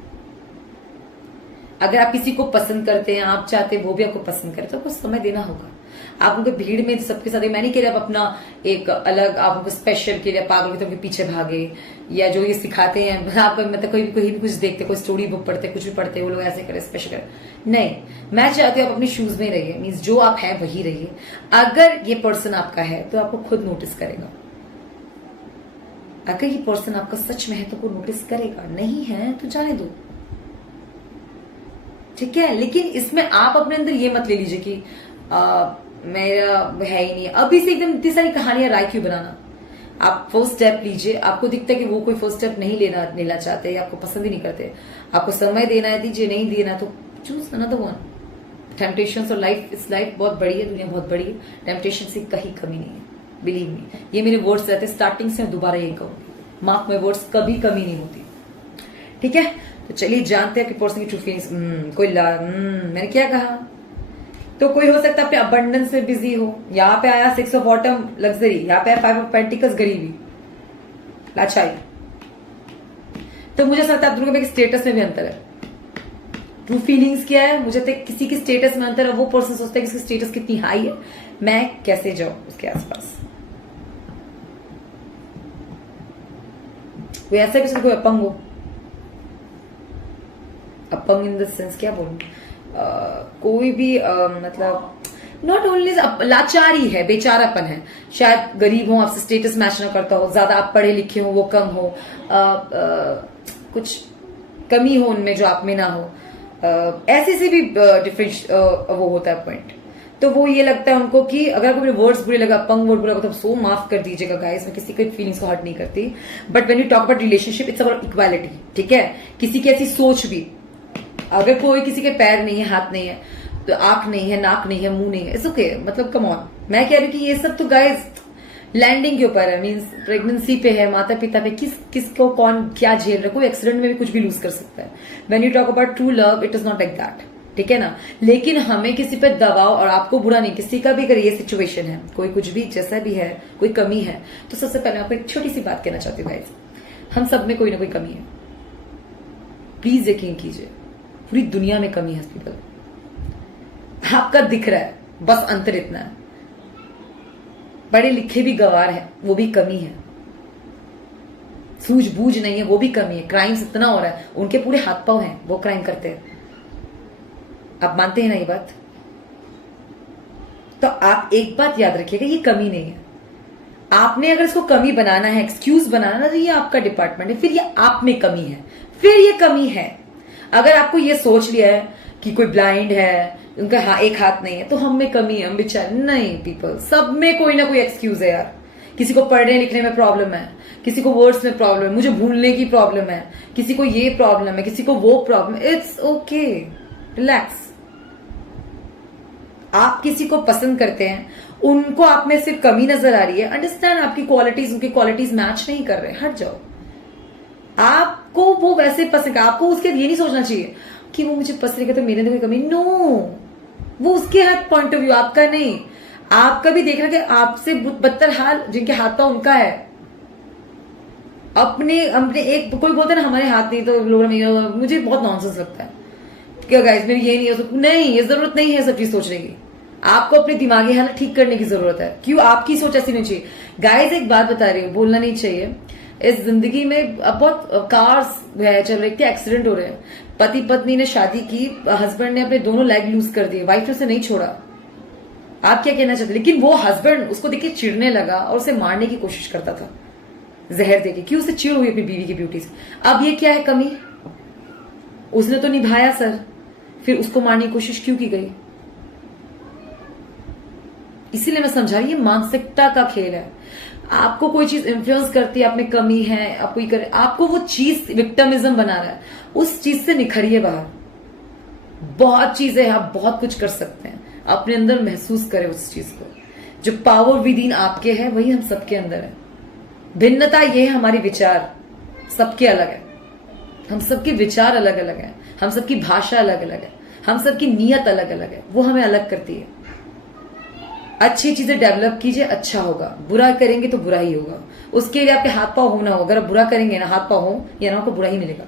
अगर आप किसी को पसंद करते हैं, आप चाहते हैं वो भी आपको पसंद करे, तो आपको समय देना होगा। आप उनके भीड़ में सबके साथ, मैं नहीं कह रही आप अपना एक अलग, आप उनको स्पेशल के लिए पागल की तरह उनके पीछे भागे, या जो ये सिखाते हैं आप मतलब कोई भी कुछ देखते, कोई स्टोरी बुक पढ़ते, कुछ भी पढ़ते, वो लोग ऐसे करे स्पेशल करे। नहीं, मैं चाहती हूँ आप अपने शूज में रहिए, मीन्स जो आप हैं वही रहिए। अगर ये पर्सन आपका है तो आपको खुद नोटिस करेगा। अगर ये पर्सन आपका सच में है तो वो नोटिस करेगा, नहीं है तो जाने दो, ठीक है। लेकिन इसमें आप अपने अंदर ये मत ले लीजिए कि मेरा है ही नहीं, अभी से एकदम इतनी सारी कहानियां राय क्यों बनाना। आप फर्स्ट स्टेप लीजिए। आपको दिखता है कि वो कोई फर्स्ट स्टेप नहीं लेना चाहते, या आपको पसंद ही नहीं करते, आपको समय देना है दीजिए, नहीं देना तो चूज अनदर वन। टेम्पटेशन और लाइफ बहुत बड़ी है, दुनिया बहुत बड़ी है, टेम्पटेशन से कहीं कमी नहीं है, बिलीव मी। ये मेरे वर्ड्स रहते स्टार्टिंग से, दोबारा यही कहूंगी, मार्क माय वर्ड्स, कभी कमी नहीं होती, ठीक है। तो चलिए जानते हैं कि पर्सन की ट्रू फीलिंग्स। मैंने क्या कहा, तो कोई हो सकता है अपने अबंडेंस में बिजी हो। यहाँ पे आया 6 ऑफ ऑटम लग्जरी, यहाँ पे आया 5 ऑफ पेंटिकल्स गरीबी, लाचारी। तो मुझे लगता है आप दोनों में स्टेटस में भी अंतर है। ट्रू फीलिंग्स क्या है, मुझे लगता है किसी की स्टेटस में अंतर है। वो पर्सन सोचता है कि उसकी स्टेटस कितनी हाई है, मैं कैसे जाऊं उसके आसपास। कोई ऐसा किसी कोई अपंग हो, अपंग इन द सेंस क्या बोलूं, कोई भी मतलब नॉट ओनली लाचारी है, बेचारापन है, शायद गरीब हो, आपसे स्टेटस मैच ना करता हो, ज्यादा आप पढ़े लिखे हो वो कम हो, कुछ कमी हो उनमें जो आप में ना हो, ऐसे से भी डिफरेंस वो होता है पॉइंट। तो वो ये लगता है उनको कि अगर आपको मेरे वर्ड्स बुरे लगा, पंग वर्ड बुरा लगा, तो सो माफ कर दीजिएगा गाइस, मैं किसी की फीलिंग्स को हर्ट नहीं करती। But when you talk about relationship, it's about equality, ठीक है। किसी की ऐसी सोच भी, अगर कोई किसी के पैर नहीं है, हाथ नहीं है, तो आंख नहीं है, नाक नहीं है, मुंह नहीं है, इट्स ओके, मतलब कम ऑन। मैं कह रही हूँ कि ये सब तो गाइस लैंडिंग के ऊपर है, मीन्स प्रेगनेंसी पे है, माता पिता पे, किसको कौन क्या झेल रहा है। कोई एक्सीडेंट में भी कुछ भी लूज कर सकता है। When you talk about true love, it is not like that, ठीक है ना। लेकिन हमें किसी पे दबाव, और आपको बुरा नहीं, किसी का भी अगर ये सिचुएशन है, कोई कुछ भी जैसा भी है, कोई कमी है, तो सबसे पहले आपको एक छोटी सी बात कहना चाहती हूँ गाइस, हम सब में कोई ना कोई कमी है। प्लीज यकीन कीजिए, पूरी दुनिया में कमी है पीपल, आपका दिख रहा है, बस अंतर इतना है। पढ़े लिखे भी गवार है, वो भी कमी है। सूझबूझ नहीं है, वो भी कमी है। क्राइम्स इतना हो रहा है, उनके पूरे हाथ पांव हैं, वो क्राइम करते हैं। आप मानते हैं ना ये बात? तो आप एक बात याद रखिएगा, ये कमी नहीं है। आपने अगर इसको कमी बनाना है, एक्सक्यूज बनाना, तो ये आपका डिपार्टमेंट है, फिर ये आप में कमी है, फिर ये कमी है। अगर आपको ये सोच लिया है कि कोई ब्लाइंड है, उनका एक हाथ नहीं है, तो हम में कमी है, हम बेचारे नहीं। पीपल सब में कोई ना कोई एक्सक्यूज है यार। किसी को पढ़ने लिखने में प्रॉब्लम है, किसी को वर्ड्स में प्रॉब्लम है, मुझे भूलने की प्रॉब्लम है, किसी को ये प्रॉब्लम है, किसी को वो प्रॉब्लम। It's okay, relax. आप किसी को पसंद करते हैं, उनको आप में सिर्फ कमी नजर आ रही है, अंडरस्टैंड। आपकी क्वालिटीज उनकी क्वालिटीज मैच नहीं कर रहे, हट जाओ। आपको वो वैसे पसंद, आपको उसके ये नहीं सोचना चाहिए कि वो मुझे पसंद करेगा तो मेरे अंदर कोई कमी। नो, वो उसके हाथ पॉइंट ऑफ व्यू, आपका नहीं। आपका भी देखना कि आपसे बदतर हाल जिनके हाथ पांव उनका है। अपने एक कोई बोलता है ना हमारे हाथ नहीं तो लोग मुझे बहुत नॉनसेंस लगता है। क्या गाइस, मेरी ये नहीं हो सकता, नहीं, ये जरूरत नहीं है सब चीज सोचने की। आपको अपनी दिमागी हालत ठीक करने की जरूरत है। क्यों आपकी सोच ऐसी नहीं चाहिए। गाइस एक बात बता रही हूँ, बोलना नहीं चाहिए। इस जिंदगी में बहुत कार्स चल रही थी, एक्सीडेंट हो रहे हैं। पति पत्नी ने शादी की, हस्बैंड ने अपने दोनों लेग लूज कर दिए, वाइफ ने उसे नहीं छोड़ा। आप क्या कहना चाहते? लेकिन वो हस्बैंड उसको देख के चिढ़ने लगा और उसे मारने की कोशिश करता था जहर देके। क्यों? उसे चिढ़ हुई अपनी बीवी की ब्यूटी से। अब ये क्या है कमी? उसने तो निभाया सर, फिर उसको मारने की कोशिश क्यों की गई? इसीलिए मैं समझा रही, ये मानसिकता का खेल है। आपको कोई चीज इन्फ्लुएंस करती है, आप में कमी है, आप कोई करे, आपको वो चीज विक्टिमिज्म बना रहा है, उस चीज से निखरिए बाहर। बहुत चीजें हैं, आप बहुत कुछ कर सकते हैं, अपने अंदर महसूस करें उस चीज को। जो पावर विद इन आपके है वही हम सबके अंदर है। भिन्नता ये है हमारे विचार सबके अलग है, हम सबके विचार अलग अलग है, हम सबकी भाषा अलग अलग है, हम सबकी नीयत अलग अलग है, वो हमें अलग करती है। अच्छी चीजें डेवलप कीजिए, अच्छा होगा। बुरा करेंगे तो बुरा ही होगा, उसके लिए आपके हाथ पांव होना हो। अगर आप बुरा करेंगे ना, हाथ पांव हो या ना, आपको बुरा ही मिलेगा।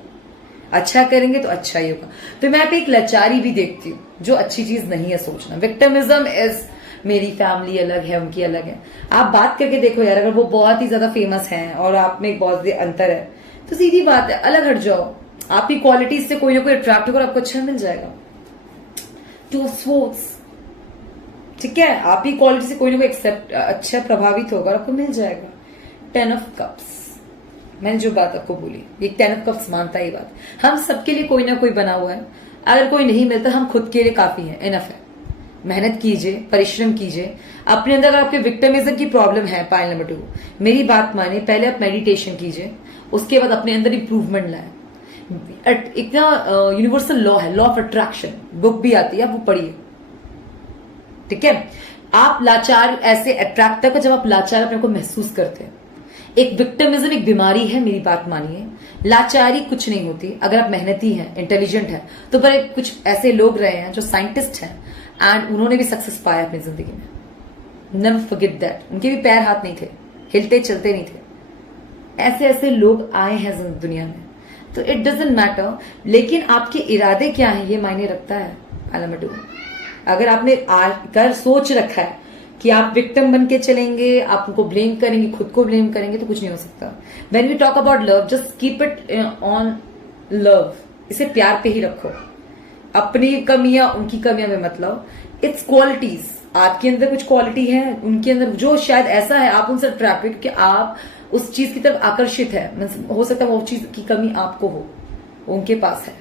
अच्छा करेंगे तो अच्छा ही होगा। तो मैं पे एक लाचारी भी देखती हूँ, जो अच्छी चीज नहीं है सोचना। विक्टिमिज्म इज मेरी फैमिली अलग है, उनकी अलग है। आप बात करके देखो यार, अगर वो बहुत ही ज्यादा फेमस हैं और आप में एक बहुत अंतर है, तो सीधी बात है, अलग हट जाओ। आपकी क्वालिटीज से कोई ना कोई अट्रैक्ट होकर आपको अच्छा मिल जाएगा। टू स्पोर्ट्स, ठीक है, आपकी क्वालिटी से कोई ना कोई एक्सेप्ट अच्छा प्रभावित होगा, आपको मिल जाएगा। 10 ऑफ कप्स, मैंने जो बात आपको बोली, ये 10 ऑफ कप्स मानता है ये बात। हम सबके लिए कोई ना कोई बना हुआ है। अगर कोई नहीं मिलता, हम खुद के लिए काफी है, इनफ है। मेहनत कीजिए, परिश्रम कीजिए अपने अंदर। अगर आपके विक्टिमिज्म की प्रॉब्लम है, पॉइंट नंबर 2, मेरी बात मानिए, पहले आप मेडिटेशन कीजिए, उसके बाद अपने अंदर इंप्रूवमेंट लाए। इतना यूनिवर्सल लॉ है, लॉ ऑफ अट्रैक्शन, बुक भी आती है, आप वो पढ़िए, ठीक है। आप लाचार ऐसे अट्रैक्ट तक जब आप लाचार अपने को महसूस करते हैं। एक विक्टिमिज्म एक बीमारी है, मेरी बात मानिए। लाचारी कुछ नहीं होती अगर आप मेहनती हैं, इंटेलिजेंट हैं। तो पर कुछ ऐसे लोग रहे हैं जो साइंटिस्ट हैं एंड उन्होंने भी सक्सेस पाया अपनी जिंदगी में। Never forget that. उनके भी पैर हाथ नहीं थे, हिलते चलते नहीं थे। ऐसे ऐसे लोग आए हैं दुनिया में। तो इट डजेंट मैटर, लेकिन आपके इरादे क्या है ये मायने रखता है। अगर आपने कर सोच रखा है कि आप विक्टिम बन के चलेंगे, आप उनको ब्लेम करेंगे, खुद को ब्लेम करेंगे, तो कुछ नहीं हो सकता। When we talk about love, just keep it on love, इसे प्यार पे ही रखो। अपनी कमियां उनकी कमियां में मत लाओ। इट्स क्वालिटीज, आपके अंदर कुछ क्वालिटी है, उनके अंदर जो शायद ऐसा है, आप उनसे अट्रैक्ट हो क्योंकि आप उस चीज की तरफ आकर्षित है। हो सकता है वो चीज की कमी आपको हो, उनके पास है,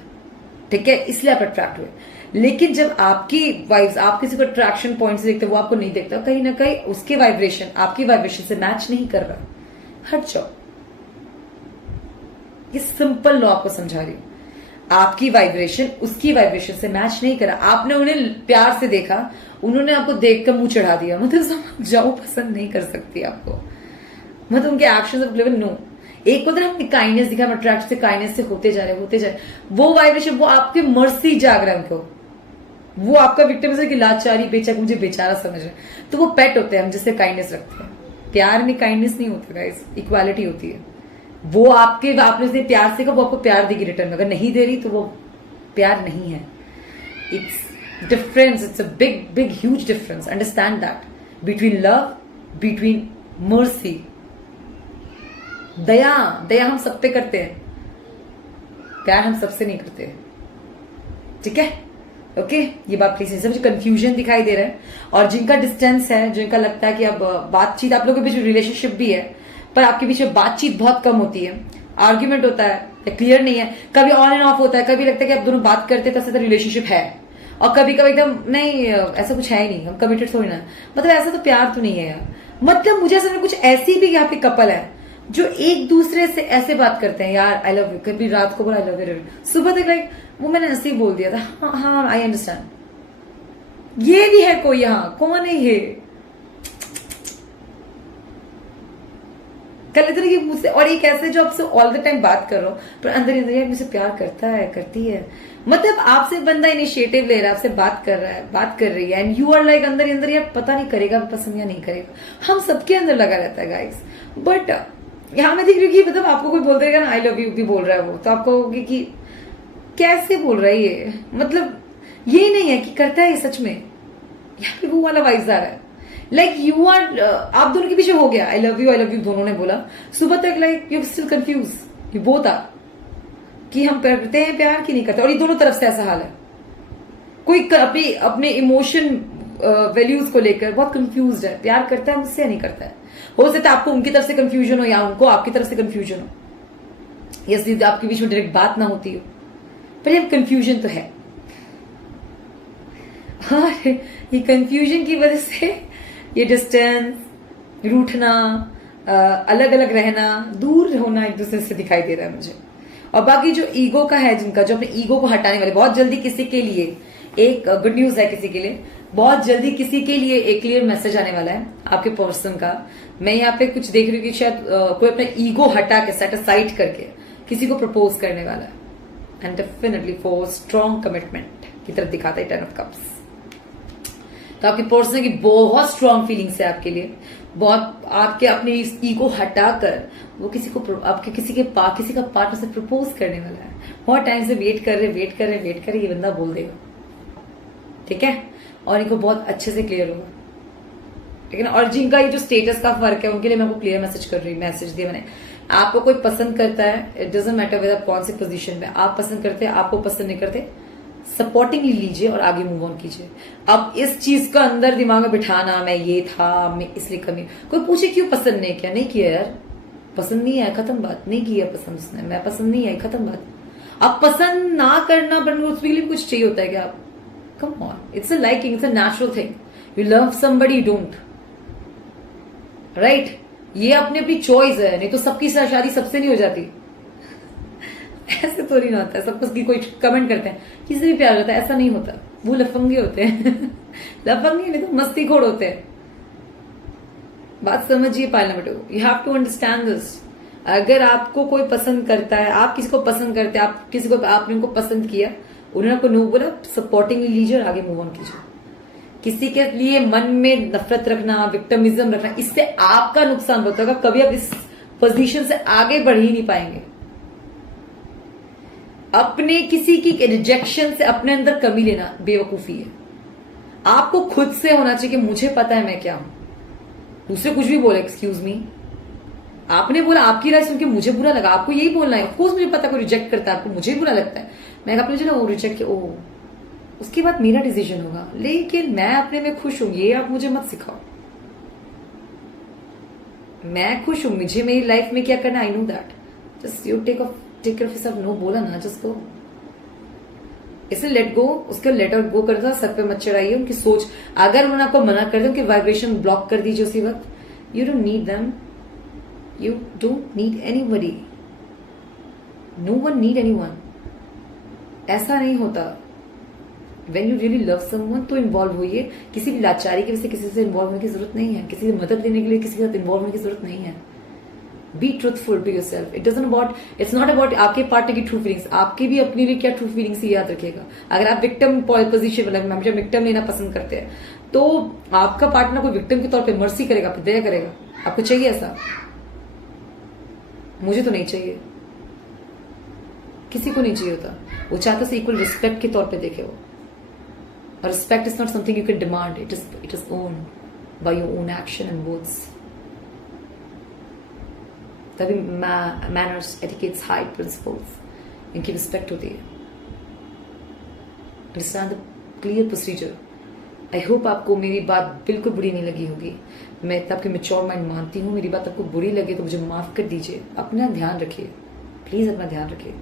ठीक है, इसलिए आप अट्रैक्ट हुए। लेकिन जब आपकी वाइब्स, आप किसी को अट्रैक्शन पॉइंट से देखते हो, वो आपको नहीं देखता, कहीं ना कहीं उसके वाइब्रेशन आपकी वाइब्रेशन से मैच नहीं कर रहा, हट जाओ। ये सिंपल लॉ आपको समझा रही हूं। आपकी वाइब्रेशन उसकी वाइब्रेशन से मैच नहीं करा, आपने उन्हें प्यार से देखा, उन्होंने आपको देखकर मुंह चढ़ा दिया, मतलब समझ जाओ, पसंद नहीं कर सकती आपको, मतलब उनके एक्शन ऑफ लेवल नो। एक उधर हमने काइंडनेस दिखा, हम अट्रैक्ट से काइंडनेस से होते जा रहे, वो वाइब्रेशन, वो आपके मर्सी जाग रहा है उनको, वो आपका विक्टिमिज्म की लाचारी, बेचारा मुझे बेचारा समझ रहे हैं। तो वो पेट होते हैं हम जिससे काइंडनेस रखते हैं। प्यार में काइंडनेस नहीं होता गाइस, इक्वालिटी होती है। वो आपने उसे प्यार से कहा, वो आपको प्यार देगी रिटर्न में। अगर नहीं दे रही तो वो प्यार नहीं है। It's difference, it's a big big huge difference. Understand that between love, between mercy. दया हम सब पे करते हैं, प्यार हम सबसे नहीं करते, ठीक है, ओके। ये बात प्लीज मुझे कंफ्यूजन दिखाई दे रहा है। और जिनका डिस्टेंस है, जिनका लगता है कि अब बातचीत, आप लोगों के बीच रिलेशनशिप भी है पर आपके बीच में बातचीत बहुत कम होती है, आर्ग्यूमेंट होता है, क्लियर नहीं है, कभी ऑन एंड ऑफ होता है, कभी लगता है कि आप दोनों बात करते हैं तब रिलेशनशिप है, और कभी कभी एकदम नहीं, ऐसा कुछ है ही नहीं, हम कमिटेड थोड़ी ना, मतलब ऐसा तो प्यार तो नहीं है यार। मतलब मुझे ऐसा कुछ ऐसी भी यहाँ पे कपल है जो एक दूसरे से ऐसे बात करते हैं, यार आई लव यू, कभी रात को बोला आई लव यू, सुबह तक लाइक वो मैंने ऐसे ही बोल दिया था, हाँ हाँ आई अंडरस्टैंड। ये भी है कोई यहाँ, कौन है ये? कल इधर ये मुझसे, और एक ऐसे जो आपसे ऑल द टाइम बात कर रहा हूं पर अंदर अंदर यार मुझसे प्यार करता है, करती है, मतलब आपसे बंदा इनिशिएटिव ले रहा है, आपसे बात कर रहा है, बात कर रही है, एंड यू आर लाइक अंदर अंदर यार पता नहीं करेगा पसंद या नहीं करेगा। हम सबके अंदर लगा रहता है गाइस, बट यहाँ मैं देख रही हूँ कि मतलब आपको कोई बोल देगा ना आई लव यू भी बोल रहा है वो, तो आपको होगी कि कैसे बोल रहा है ये, मतलब ये नहीं है कि करता है ये सच में, यहाँ पे वो वाला वाइज आ रहा है। लाइक यू आर, आप दोनों के पीछे हो गया आई लव यू दोनों ने बोला, सुबह तक like you still confuse, you both are, कि हम करते हैं प्यार की नहीं करते, और ये दोनों तरफ से ऐसा हाल है। कोई अपने इमोशन वैल्यूज को लेकर बहुत कंफ्यूज है, प्यार करता है मुझसे या नहीं करता है। हो सकता है आपको उनकी तरफ से कंफ्यूजन हो या उनको आपकी तरफ से कंफ्यूजन हो, या आपके बीच में डायरेक्ट बात ना होती हो, पर ये कंफ्यूजन तो है। और ये कंफ्यूजन की वजह से ये डिस्टेंस, रूठना, अलग अलग रहना, दूर होना एक दूसरे से दिखाई दे रहा है मुझे। और बाकी जो ईगो का है, जिनका जो अपने ईगो को हटाने वाले, बहुत जल्दी किसी के लिए एक गुड न्यूज है, किसी के लिए बहुत जल्दी किसी के लिए एक क्लियर मैसेज आने वाला है आपके पर्सन का। मैं यहाँ पे कुछ देख रही हूँ कि शायद कोई अपना ईगो हटा के, सेट असाइड करके किसी को प्रपोज करने वाला है, and definitely for strong commitment की तरफ दिखाता है 10 ऑफ कप्स। तो आपकी पर्सन की बहुत स्ट्रॉन्ग फीलिंग्स है आपके लिए, बहुत आपके अपने इस ईगो हटाकर वो किसी को, आपके किसी का पार्टनर से प्रपोज करने वाला है। बहुत टाइम से वेट कर रहे, ये बंदा बोल देगा, ठीक है, और इनको बहुत अच्छे से क्लियर होगा, ठीक है ना। और जिनका ये जो स्टेटस का फर्क है उनके लिए मैं आपको क्लियर मैसेज दिया मैंने। आपको कोई पसंद करता है, इट डजंट मैटर वेदर आप कौन सी पोजीशन में, आप पसंद करते हैं, आपको पसंद नहीं करते, सपोर्टिंगली लीजिए और आगे मूव ऑन कीजिए। अब इस चीज का अंदर दिमाग में बिठाना, मैं ये था, मैं इसलिए कमी, कोई पूछे क्यों पसंद नहीं किया, नहीं किया यार, पसंद नहीं है, खत्म बात, नहीं किया पसंद उसने, मैं पसंद नहीं आई, खत्म बात। अब पसंद ना करना, बट उसके लिए कुछ चाहिए होता है क्या? कम on, it's a liking, it's a natural thing. You love somebody, you don't, right? ये अपनी अपनी चॉइस है, नहीं तो सबकी शादी सबसे नहीं हो जाती। ऐसे तो नहीं होता है, सबको कोई कमेंट करते हैं किसी भी प्यार होता है, ऐसा नहीं होता, वो लफंगे होते हैं। लफंगे नहीं तो मस्तीखोर होते हैं। बात समझिए पालना बेटो, you have to understand this. अगर आपको कोई पसंद करता है, आप किसी को पसंद करते हैं, आप किसी को, आपने उनको पसंद किया, उन्होंने आपको नो बोला, सपोर्टिंगली लीजिए और आगे मूव ऑन कीजिए। किसी के लिए मन में नफरत रखना, विक्टिमिज्म रखना, इससे आपका नुकसान होता होगा। कभी आप इस पोजीशन से आगे बढ़ ही नहीं पाएंगे। अपने किसी की रिजेक्शन से अपने अंदर कमी लेना बेवकूफी है। आपको खुद से होना चाहिए कि मुझे पता है मैं क्या हूं। दूसरे कुछ भी बोले, एक्सक्यूज मी, आपने बोला, आपकी राय सुन के मुझे बुरा लगा, आपको यही बोलना है। ऑफकोर्स मुझे पता कोई रिजेक्ट करता है, आपको मुझे बुरा लगता है, मैं आपने चला वो रिजेक्ट किया, ओ उसके बाद मेरा डिसीजन होगा, लेकिन मैं अपने में खुश हूं, ये आप मुझे मत सिखाओ। मैं खुश हूं, मुझे मेरी लाइफ में क्या करना, I know that, just you take care of yourself. No बोला ना, जस्ट गो, इसे लेट गो, उसके लेट आउट गो कर दो, सर पे मत चढ़ाइए उनकी सोच। अगर उन्होंने आपको मना कर दिया, उनकी वाइब्रेशन ब्लॉक कर दीजिए उसी वक्त। You don't need them, you don't need anybody, no one need anyone. ऐसा नहीं होता। When you really love someone तो इन्वॉल्व होइए। किसी भी लाचारी की वजह से किसी से इन्वॉल्व होने की जरूरत नहीं है, किसी से मदद लेने के लिए किसी के साथ इन्वॉल्व होने की जरूरत नहीं है। Be truthful to yourself. It's not about आपके पार्टनर की ट्रू फीलिंग्स, आपकी भी अपने लिए क्या ट्रू फीलिंग्स याद रखिएगा। अगर आप विक्टिम पोजीशन में जब विक्टिम लेना पसंद करते हैं, तो आपका पार्टनर कोई विक्टिम के तौर पर मर्सी करेगा, दया करेगा। आपको चाहिए ऐसा? मुझे तो नहीं चाहिए, किसी को नहीं चाहिए होता। वो चाहता है इक्वल रिस्पेक्ट के तौर पर देखे वो। और respect is not something you can demand, it is owned by your own action and words. तभी मैनर्स, एटिकेट्स, हाइट, प्रिंसिपल्स, इनकी रिस्पेक्ट होती है। Understand the clear procedure. I hope आपको मेरी बात बिल्कुल बुरी नहीं लगी होगी। मैं आपके मैच्योर माइंड मानती हूँ। मेरी बात आपको बुरी लगे तो मुझे माफ कर दीजिए। अपना ध्यान रखिए, प्लीज अपना ध्यान रखिए,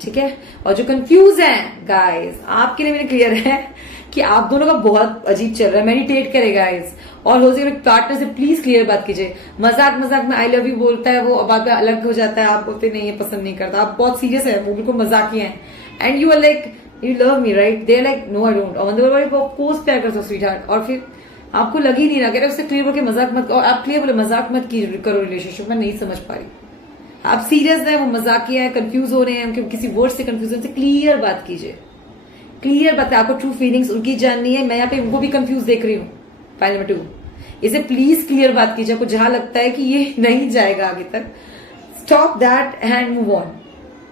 ठीक है। और जो कंफ्यूज हैं गाइस, आपके लिए मेरे क्लियर है कि आप दोनों का बहुत अजीब चल रहा है। मेडिटेट करे गाइस, और हो सके पार्टनर से प्लीज क्लियर बात कीजिए। मजाक में आई लव यू बोलता है, वो बाद में अलग हो जाता है, आप बोलते नहीं, ये पसंद नहीं करता, आप बहुत सीरियस है, वो बिल्कुल मजाकिया है। And you are like, you love me right, they are like no I don't. Of course प्यार करते हो स्वीट हार्ट, और फिर आपको लग ही नहीं रहा, कह रहे उससे क्लियर बोल के मजाक मत, और आप क्लियर बोले मजाक मत करो रिलेशनशिप। मैं नहीं समझ पा रही, आप सीरियस है, वो मजाकिया है, कंफ्यूज हो रहे हैं, किसी वर्ड से कंफ्यूज होने से क्लियर बात कीजिए। क्लियर बात है, आपको ट्रू फीलिंग्स उनकी जाननी है। मैं यहाँ पे उनको भी कंफ्यूज देख रही हूँ। फाइल नंबर 2, इसे प्लीज क्लियर बात कीजिए। आपको जहां लगता है कि ये नहीं जाएगा आगे तक, stop that and move on.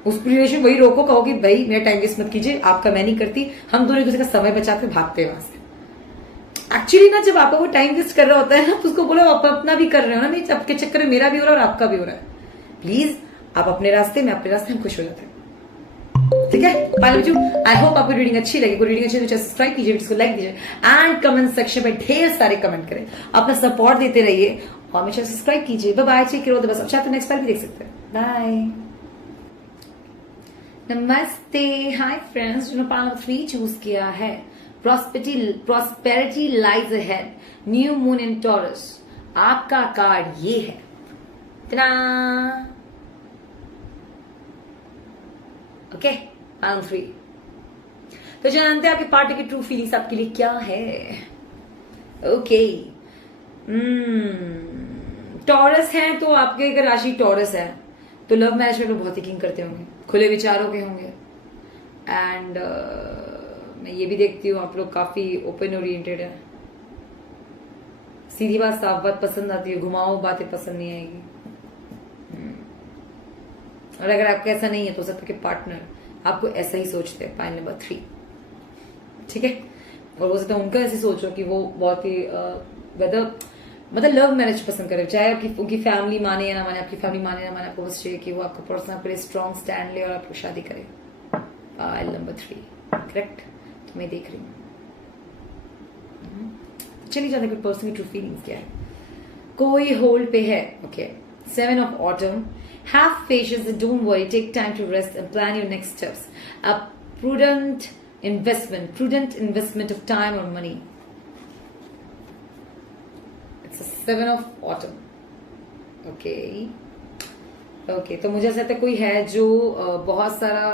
उस रिलेशन वही रोको, कहो कि भाई मेरा टाइम वेस्ट मत कीजिए, आपका मैं नहीं करती, हम दोनों एक दूसरे का समय बचाते भागते हैं वहां से। एक्चुअली ना, जब आपका वो टाइम वेस्ट कर रहा होता है ना, तो उसको बोलो आप अपना भी कर रहे हो ना, नहीं आपके चक्कर में मेरा भी हो रहा है और आपका भी हो रहा है। प्लीज आप अपने रास्ते में, अपने रास्ते में खुश हो जाते हैं, ठीक है। आई होप आपको रीडिंग अच्छी लगी। रीडिंग अच्छी तो सब्सक्राइब कीजिए, वीडियो को लाइक कीजिए, एंड कमेंट सेक्शन में ढेर सारे कमेंट करें, अपना सपोर्ट देते रहिए, और हमेशा सब्सक्राइब कीजिए। बाय बाय, टेक केयर, बस अच्छा तो नेक्स्ट बार भी देख सकते हैं। बाय, नमस्ते, हाय फ्रेंड्स। जिन्होंने पार्ट 3 चूज किया है, prosperity lies ahead, new moon इन टॉरस। आपका कार्ड ये है, ओके, पैनल 3। तो जानते हैं आपके पार्टनर की ट्रू फीलिंग्स आपके लिए क्या है। ओके, टॉरस है तो आपके अगर राशि टॉरस है तो लव मैरिज में बहुत यकीन करते होंगे, खुले विचारों के होंगे। एंड मैं ये भी देखती हूँ आप लोग काफी ओपन ओरिएंटेड है, सीधी बात साफ बात पसंद आती है, घुमाओ बातें पसंद नहीं आएगी। और अगर आपका ऐसा नहीं है तो सबके पार्टनर आपको ऐसा ही सोचते हैं। पॉइंट नंबर 3, ठीक है। और हो सकता है उनका ऐसे सोचो कि वो बहुत ही मतलब लव मैरिज पसंद करे, चाहे आपकी उनकी फैमिली माने या ना माने, आपकी फैमिली माने ना माने, आपको बस चाहिए कि वो आपको पर्सनल आपके लिए स्ट्रॉन्ग स्टैंड ले और आपको शादी करे। Pile number 3, correct. तो मैं देख रही हूँ, चलिए जानते हैं पर्सन की ट्रू फीलिंग्स क्या है। कोई होल्ड पे है, okay. 7 of autumn, have patience and don't worry, take time to rest and plan your next steps. A prudent investment of time or money. It's a 7 of autumn, okay, तो मुझे ऐसा लगता है कोई है जो बहुत सारा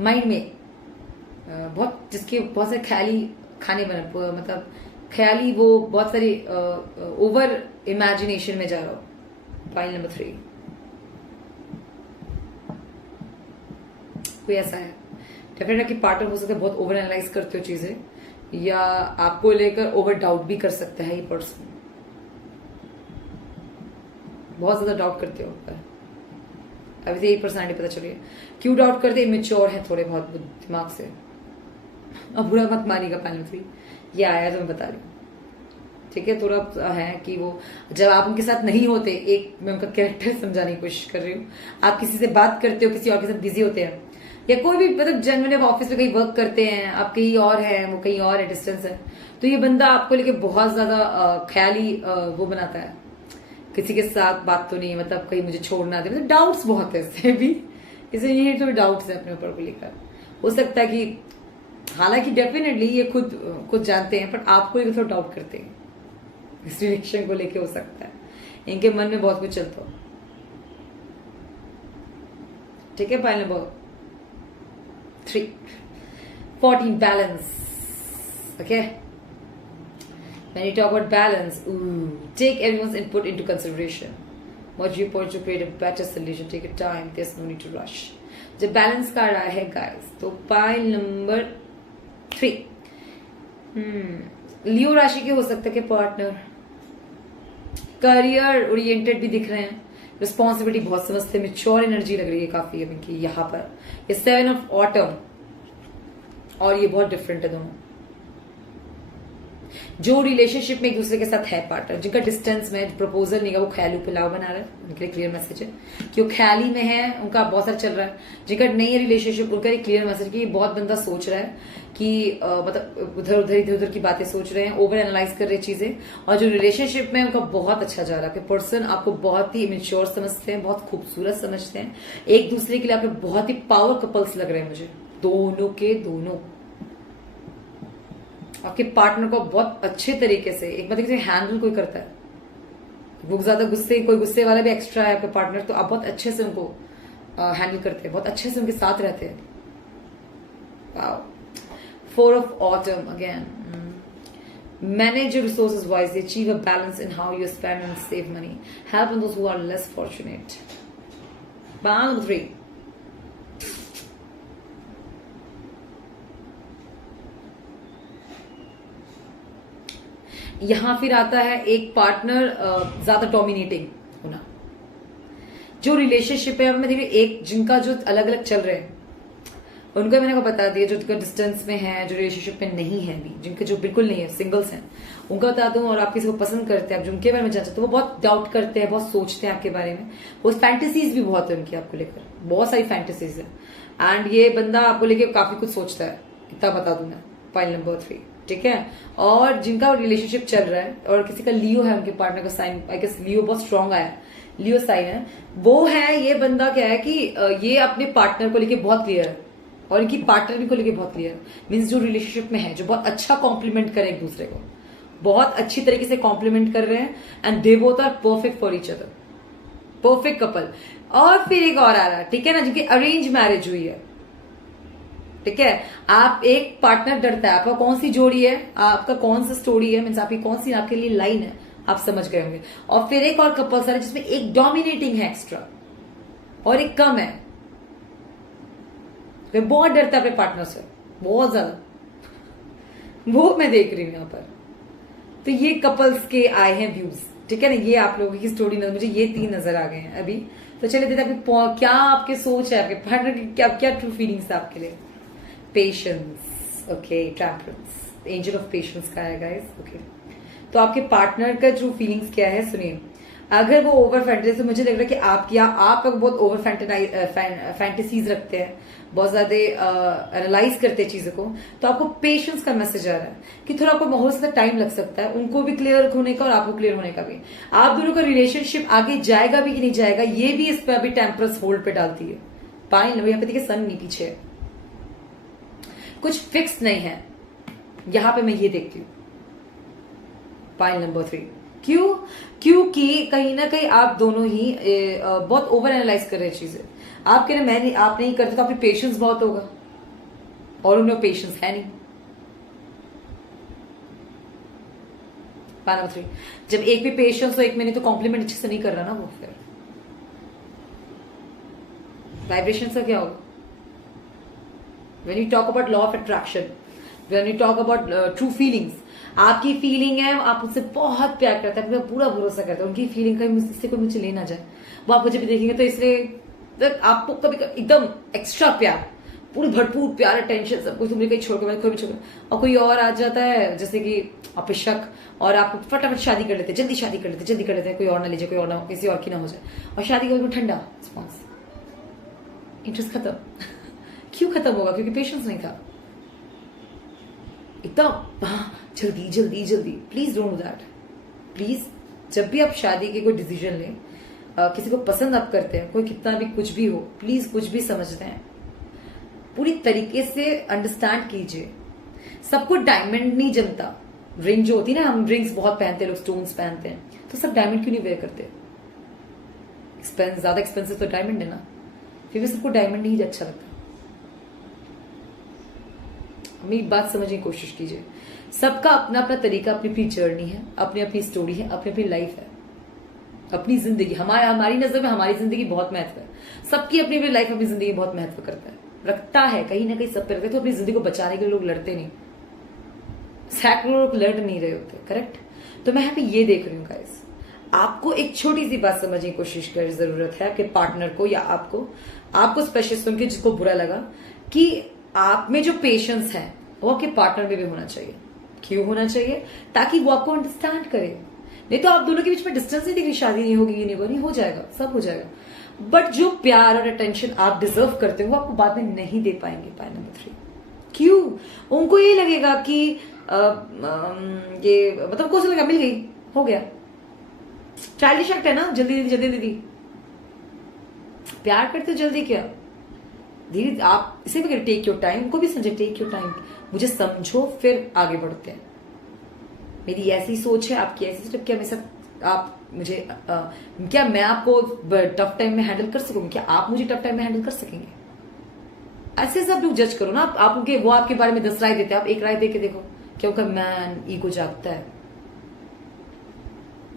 माइंड में बहुत जिसके बहुत सारे ख्याली खाने बने, मतलब ख्याली वो बहुत सारी ओवर इमेजिनेशन में जा रहा हो। पॉइंट नंबर 3, कोई ऐसा है डेफिनेटली कि पार्टनर हो सकता है बहुत ओवर एनालाइज करते हो चीजें, या आपको लेकर ओवर डाउट भी कर सकता है ये पर्सन, बहुत ज्यादा डाउट करते हो पर अभी तो यही पर्सनैलिटी पता चली है। क्यों डाउट करते, इमेच्योर है थोड़े बहुत दिमाग से। अब बुरा मत मानिएगा, पॉइंट नंबर 3 ये आया तो मैं बता रही हूँ, ठीक है। थोड़ा है कि वो जब आप उनके साथ नहीं होते, एक मैं उनका कैरेक्टर समझाने की कोशिश कर रही हूँ, आप किसी से बात करते हो, किसी और के साथ बिजी होते हैं, या कोई भी मतलब जनरली ऑफिस में कहीं वर्क करते हैं, आप कहीं और है, वो कहीं और है, डिस्टेंस है, तो ये बंदा आपको लेके बहुत ज्यादा ख्याली वो बनाता है। किसी के साथ बात तो नहीं, मतलब कहीं मुझे छोड़ना दे, मतलब डाउट्स बहुत है इससे भी, इसे ये तो डाउट्स है अपने ऊपर को लेकर। हो सकता है कि हालांकि डेफिनेटली ये खुद जानते हैं, पर आपको लेकर थोड़ा डाउट करते हैं इस रिलेशन को लेके। हो सकता है इनके मन में बहुत कुछ चलता हो, ठीक है। Point number 3, 14 balance, okay. When you talk about balance, take everyone's input into consideration. What you point to create a better solution. Take your time. There's no need to rush. जब बैलेंस कार्ड आया है guys, तो point number 3, लियो राशि के हो सकता है कि पार्टनर करियर ओरिएंटेड भी दिख रहे हैं, रिस्पॉन्सिबिलिटी बहुत समझते हैं, मेच्योर एनर्जी लग रही है काफी अब इनकी यहाँ पर। ये 7 of autumn और ये बहुत डिफरेंट है दोनों। जो रिलेशनशिप में एक दूसरे के साथ है पार्टनर, जिनका डिस्टेंस में प्रपोजल नहीं है, वो ख्याली पुलाव बना रहा है, उनके लिए क्लियर मैसेज है कि वो ख्याली में है, उनका बहुत सारा चल रहा है। जिनका नहीं है रिलेशनशिप, उनका एक क्लियर मैसेज कि बहुत बंदा सोच रहा है कि मतलब इधर उधर की बातें सोच रहे हैं, ओवर एनालाइज कर रहे हैं चीजें। और जो रिलेशनशिप में उनका बहुत अच्छा जा रहा है, पर्सन आपको बहुत ही इमेच्योर समझते हैं, बहुत खूबसूरत समझते हैं, एक दूसरे के लिए आपके बहुत ही पावर कपल्स लग रहे हैं मुझे, दोनों के दोनों। आपके पार्टनर को बहुत अच्छे तरीके से एक मतलब से हैंडल कोई करता है, वो ज्यादा कोई गुस्से वाला भी एक्स्ट्रा है आपके पार्टनर, तो आप बहुत अच्छे से उनको हैंडल करते हैं, बहुत अच्छे से उनके साथ रहते हैं। Wow. 4 of autumn again. Manage your resources wisely. Achieve a balance in how you spend and save money. Help on those who are less fortunate. Point number 3. यहां फिर आता है एक पार्टनर ज्यादा डोमिनेटिंग होना। जो रिलेशनशिप है मैं देखिए, एक जिनका जो अलग अलग चल रहे हैं उनका मैंने को बता दिया, जो डिस्टेंस में है, जो रिलेशनशिप में नहीं है भी, जिनके जो बिल्कुल नहीं है, सिंगल्स हैं, उनका बता दूं। और आप किसी को पसंद करते हैं, आप जिनके बारे में जानते हैं, तो वो बहुत डाउट करते हैं, बहुत सोचते हैं आपके बारे में, वो फैंटेसीज भी बहुत है उनकी आपको लेकर, बहुत सारी फैंटेसीज है। एंड ये बंदा आपको लेकर काफी कुछ सोचता है, इतना बता दूं मैं। पॉइंट नंबर 3, ठीक है। और जिनका रिलेशनशिप चल रहा है और किसी का लियो है, उनके पार्टनर का साइन, आई गेस लियो बहुत स्ट्रांग आया, लियो साइन है, वो है ये बंदा क्या है कि ये अपने पार्टनर को लेके बहुत क्लियर है और इनकी पार्टनर को लेके बहुत क्लियर, मीन्स जो रिलेशनशिप में है, जो बहुत अच्छा कॉम्प्लीमेंट करे एक दूसरे को, बहुत अच्छी तरीके से कॉम्प्लीमेंट कर रहे हैं, and they both are perfect for each other, perfect couple. और फिर एक और आ रहा है, ठीक है ना, जिनकी अरेंज मैरिज हुई है, ठीक है। आप एक पार्टनर डरता है, आपका कौन सी जोड़ी है, आपका कौन सा स्टोरी है, मीन्स आपकी कौन सी आपके लिए लाइन है, आप समझ गए होंगे। और फिर एक और कपल्स है जिसमें एक डोमिनेटिंग है एक्स्ट्रा और एक कम है, वे बहुत डरता है अपने पार्टनर से, बहुत ज्यादा, वो मैं देख रही हूं यहां पर। तो ये कपल्स के आए हैं व्यूज, ठीक है ना, ये आप लोगों की स्टोरी नजर, मुझे ये 3 नजर आ गए हैं अभी। तो चलिए देखते हैं क्या आपके सोच है, आपके पार्टनर की क्या क्या ट्रू फीलिंग्स है आपके लिए। Patience, okay, temperance, angel of patience का है गाइस, ओके। तो आपके पार्टनर का ट्रू फीलिंग्स क्या है सुनिए। अगर वो ओवर फैंटेसी, तो मुझे लग रहा है कि आप बहुत ओवर फैंटेसीज रखते हैं, बहुत ज्यादा एनालाइज करते हैं चीजों को, तो आपको पेशेंस का मैसेज आ रहा है कि थोड़ा आपको बहुत ज्यादा टाइम लग सकता है, उनको भी क्लियर होने का और आपको क्लियर होने का भी। आप दोनों का रिलेशनशिप आगे जाएगा भी कि नहीं जाएगा, ये भी इस पर अभी टेम्परस होल्ड पे डालती है। पाइन यहाँ पे देखिए, सन नहीं पीछे, कुछ फिक्स नहीं है, यहां पे मैं ये देखती हूं। पाइल नंबर 3, क्यों? क्योंकि कहीं ना कहीं आप दोनों ही बहुत ओवर एनालाइज कर रहे हैं चीजें। आप कह रहे आप नहीं करते तो आपकी पेशेंस बहुत होगा, और उनमें पेशेंस है नहीं। पाइल नंबर 3, जब एक भी पेशेंस हो एक में नहीं, तो कॉम्प्लीमेंट अच्छे से नहीं कर रहा ना वो, फिर वाइब्रेशन का क्या होगा? When you talk about law of attraction, when you talk about true feelings, आपकी फीलिंग है, आप उससे बहुत प्यार करते हैं, पूरा भरोसा करते हैं, उनकी फीलिंग का इससे कोई मुझे लेना जाए, वो आप मुझे भी देखेंगे तो इसलिए आपको कभी एकदम एक्स्ट्रा प्यार, पूरी भरपूर प्यार, अटेंशन, सब कुछ मुझे कहीं छोड़कर कोई भी छोड़, और कोई और आ जाता है जैसे कि आप पे शक, और आप फटाफट शादी कर लेते हैं, जल्दी शादी कर लेते हैं, कोई और ना लीजिए, कोई और ना, किसी और की ना हो जाए, और शादी का ठंडा रिस्पॉन्स, इंटरेस्ट खत्म। क्यों खत्म होगा? क्योंकि पेशेंस नहीं था, एकदम जल्दी जल्दी जल्दी। Please don't do that, please. जब भी आप शादी के कोई डिसीजन लें, किसी को पसंद आप करते हैं, कोई कितना भी कुछ भी हो, प्लीज कुछ भी समझते हैं पूरी तरीके से अंडरस्टैंड कीजिए। सबको डायमंड नहीं जमता, रिंग जो होती है ना, हम रिंग्स बहुत पहनते हैं, लोग स्टोन्स पहनते हैं, तो सब डायमंड क्यों नहीं वेयर करते? ज्यादा एक्सपेंसिव तो डायमंड है ना, फिर भी सबको डायमंड ही अच्छा लगता है। मेरी बात समझने की कोशिश कीजिए। सबका अपना अपना तरीका, अपनी अपनी जर्नी है, अपनी अपनी स्टोरी है, अपनी अपनी लाइफ है, अपनी जिंदगी। हमारी नजर में हमारी जिंदगी बहुत महत्व है, सबकी अपनी अपनी लाइफ, अपनी जिंदगी बहुत महत्व रखता है, कहीं ना कहीं सब पे रखते। तो अपनी जिंदगी को बचाने के लिए लोग लड़ते नहीं, सैकड़ों लोग लड़ नहीं रहे होते, करेक्ट। तो मैं यहाँ पे ये देख रही हूँ गाइस, आपको एक छोटी सी बात समझने की कोशिश करने की जरूरत है, आपके पार्टनर को या आपको स्पेशल सुन के जिसको बुरा लगा, कि आप में जो पेशेंस है वो आपके पार्टनर में भी होना चाहिए। क्यों होना चाहिए? ताकि वो आपको अंडरस्टैंड करे। नहीं तो आप दोनों के बीच में डिस्टेंस नहीं दिख रही, शादी नहीं होगी, ये नहीं होगा, नहीं हो जाएगा, सब हो जाएगा। बट जो प्यार और अटेंशन आप डिजर्व करते हो वो आपको बाद में नहीं दे पाएंगे। पॉइंट नंबर 3, क्यों? उनको ये लगेगा कि ये मतलब कुछ लगा, मिल गई, हो गया, चाइल्डिश एक्ट है ना, जल्दी दीदी प्यार करते हो, जल्दी क्या, धीरे। आप इसे भी करें, टेक योर टाइम, उनको भी समझे, टेक योर टाइम, मुझे समझो, फिर आगे बढ़ते हैं। मेरी ऐसी सोच है, आपकी ऐसी सोच, क्या मेरे साथ आप मुझे क्या मैं आपको टफ टाइम में हैंडल कर सकूंगी? क्या आप मुझे टफ टाइम में हैंडल कर सकेंगे? ऐसे सब लोग जज करो ना, आप उनके, वो आपके बारे में 10 राय देते हैं, आप एक राय दे के देखो, क्या उनका मैन ईगो जागता है?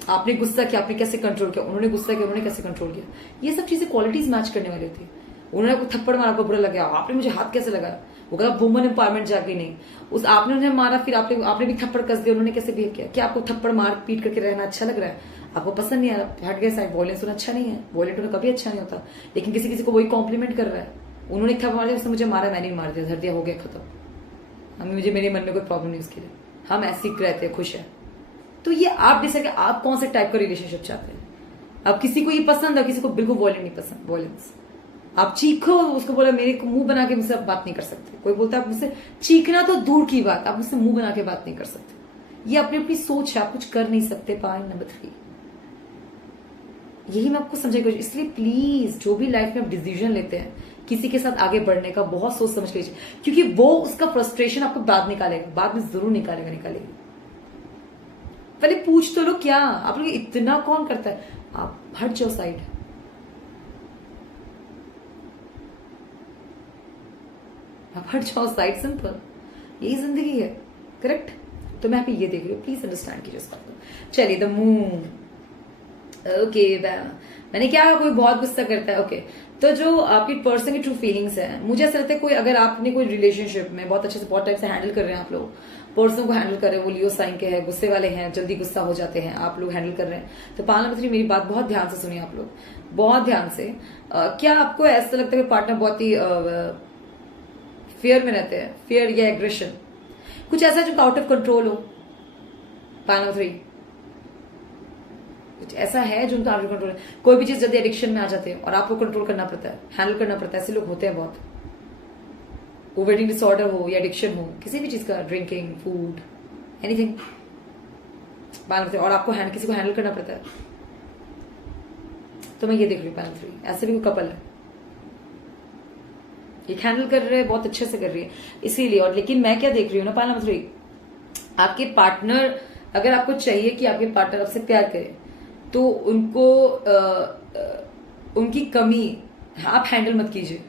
आपने गुस्सा किया, आपने कैसे कंट्रोल किया, उन्होंने गुस्सा किया, उन्होंने कैसे कंट्रोल किया? ये सब चीजें क्वालिटीज मैच करने वाली होती है। उन्होंने आपको थप्पड़ मारा, आपको बुरा लगा, आपने मुझे हाथ कैसे लगाया, वो कहा वुमन एम्पावरमेंट जाके नहीं, उस आपने उन्हें मारा, फिर आपने भी थप्पड़ कस दिया, उन्होंने कैसे बिहेव किया? क्या आपको थप्पड़ मार पीट करके रहना अच्छा लग रहा है? आपको पसंद नहीं आ रहा, हट गया साइड, वॉयलेंस होना अच्छा नहीं है, वॉयलेंट होना कभी अच्छा नहीं होता। लेकिन किसी को वही कॉम्प्लीमेंट कर रहा है, उन्होंने थप्पड़ मारा, उसने मुझे मारा, मैंने भी मार दिया, धर दिया, हो गया, खत्म। हमें मुझे मेरे मन में कोई प्रॉब्लम नहीं उसके लिए, हम ऐसे ही रहते हैं, खुश है। तो ये आप डिसाइड करें आप कौन से टाइप का रिलेशनशिप चाहते हैं। अब किसी को ये पसंद है, किसी को बिल्कुल वॉयलेंट नहीं पसंद, वॉयलेंस। आप चीखो, उसको बोला मेरे को मुंह बना के मुझसे आप बात नहीं कर सकते। कोई बोलता है आप मुझसे चीखना तो दूर की बात, आप मुझसे मुंह बना के बात नहीं कर सकते। ये अपनी अपनी सोच है, आप कुछ कर नहीं सकते। पॉइंट नंबर 3, यही मैं आपको समझाई कोशिश, इसलिए प्लीज जो भी लाइफ में आप डिसीजन लेते हैं किसी के साथ आगे बढ़ने का, बहुत सोच समझ के लीजिए, क्योंकि वो उसका फ्रस्ट्रेशन आपको बाद निकालेगा, बाद में जरूर निकालेगा। पहले पूछ तो लो, क्या आप लोग इतना कौन करता है, आप हट जाओ साइड, आप हट जाओ साइड, सिंपल, यही जिंदगी है, करेक्ट। तो मैं यहाँ पे ये देख रही हूँ, प्लीज अंडरस्टैंड कीजिए इस बात को। चलिए, द मून, ओके, मैंने क्या, कोई बहुत गुस्सा करता है, ओके। तो जो आपकी पर्सन की ट्रू फीलिंग्स है, मुझे ऐसा लगता है कोई, अगर आपने कोई रिलेशनशिप में बहुत अच्छे से बहुत टाइम से हैंडल कर रहे हैं, आप लोग पर्सन को हैंडल कर रहे हैं, वो लियो साइन के हैं, गुस्से वाले हैं, जल्दी गुस्सा हो जाते हैं, आप लोग हैंडल कर रहे हैं, तो पालना पत्री मेरी बात बहुत ध्यान से सुनिए आप लोग, बहुत ध्यान से। क्या आपको ऐसा लगता है कि पार्टनर बहुत ही फियर में रहते हैं, फियर या एग्रेशन, कुछ ऐसा जो आउट ऑफ कंट्रोल हो, पालना पत्री कुछ ऐसा है जो उनका आउट ऑफ कंट्रोल है, कोई भी चीज जल्दी एडिक्शन में आ जाते हैं और आपको कंट्रोल करना पड़ता है, हैंडल करना पड़ता है, ऐसे लोग होते हैं बहुत। वो वेटिंग डिसऑर्डर हो या एडिक्शन हो, किसी भी चीज का, ड्रिंकिंग, फूड, एनीथिंग, और आपको किसी को हैंडल करना पड़ता है। तो मैं ये देख रही हूँ, ऐसे भी कोई कपल है, एक हैंडल कर रहे हैं, बहुत अच्छे से कर रही है, इसीलिए। और लेकिन मैं क्या देख रही हूँ ना पालना मथुरी, आपके पार्टनर, अगर आपको चाहिए कि आपके पार्टनर आपसे प्यार करे, तो उनको उनकी कमी आप हैंडल मत कीजिए।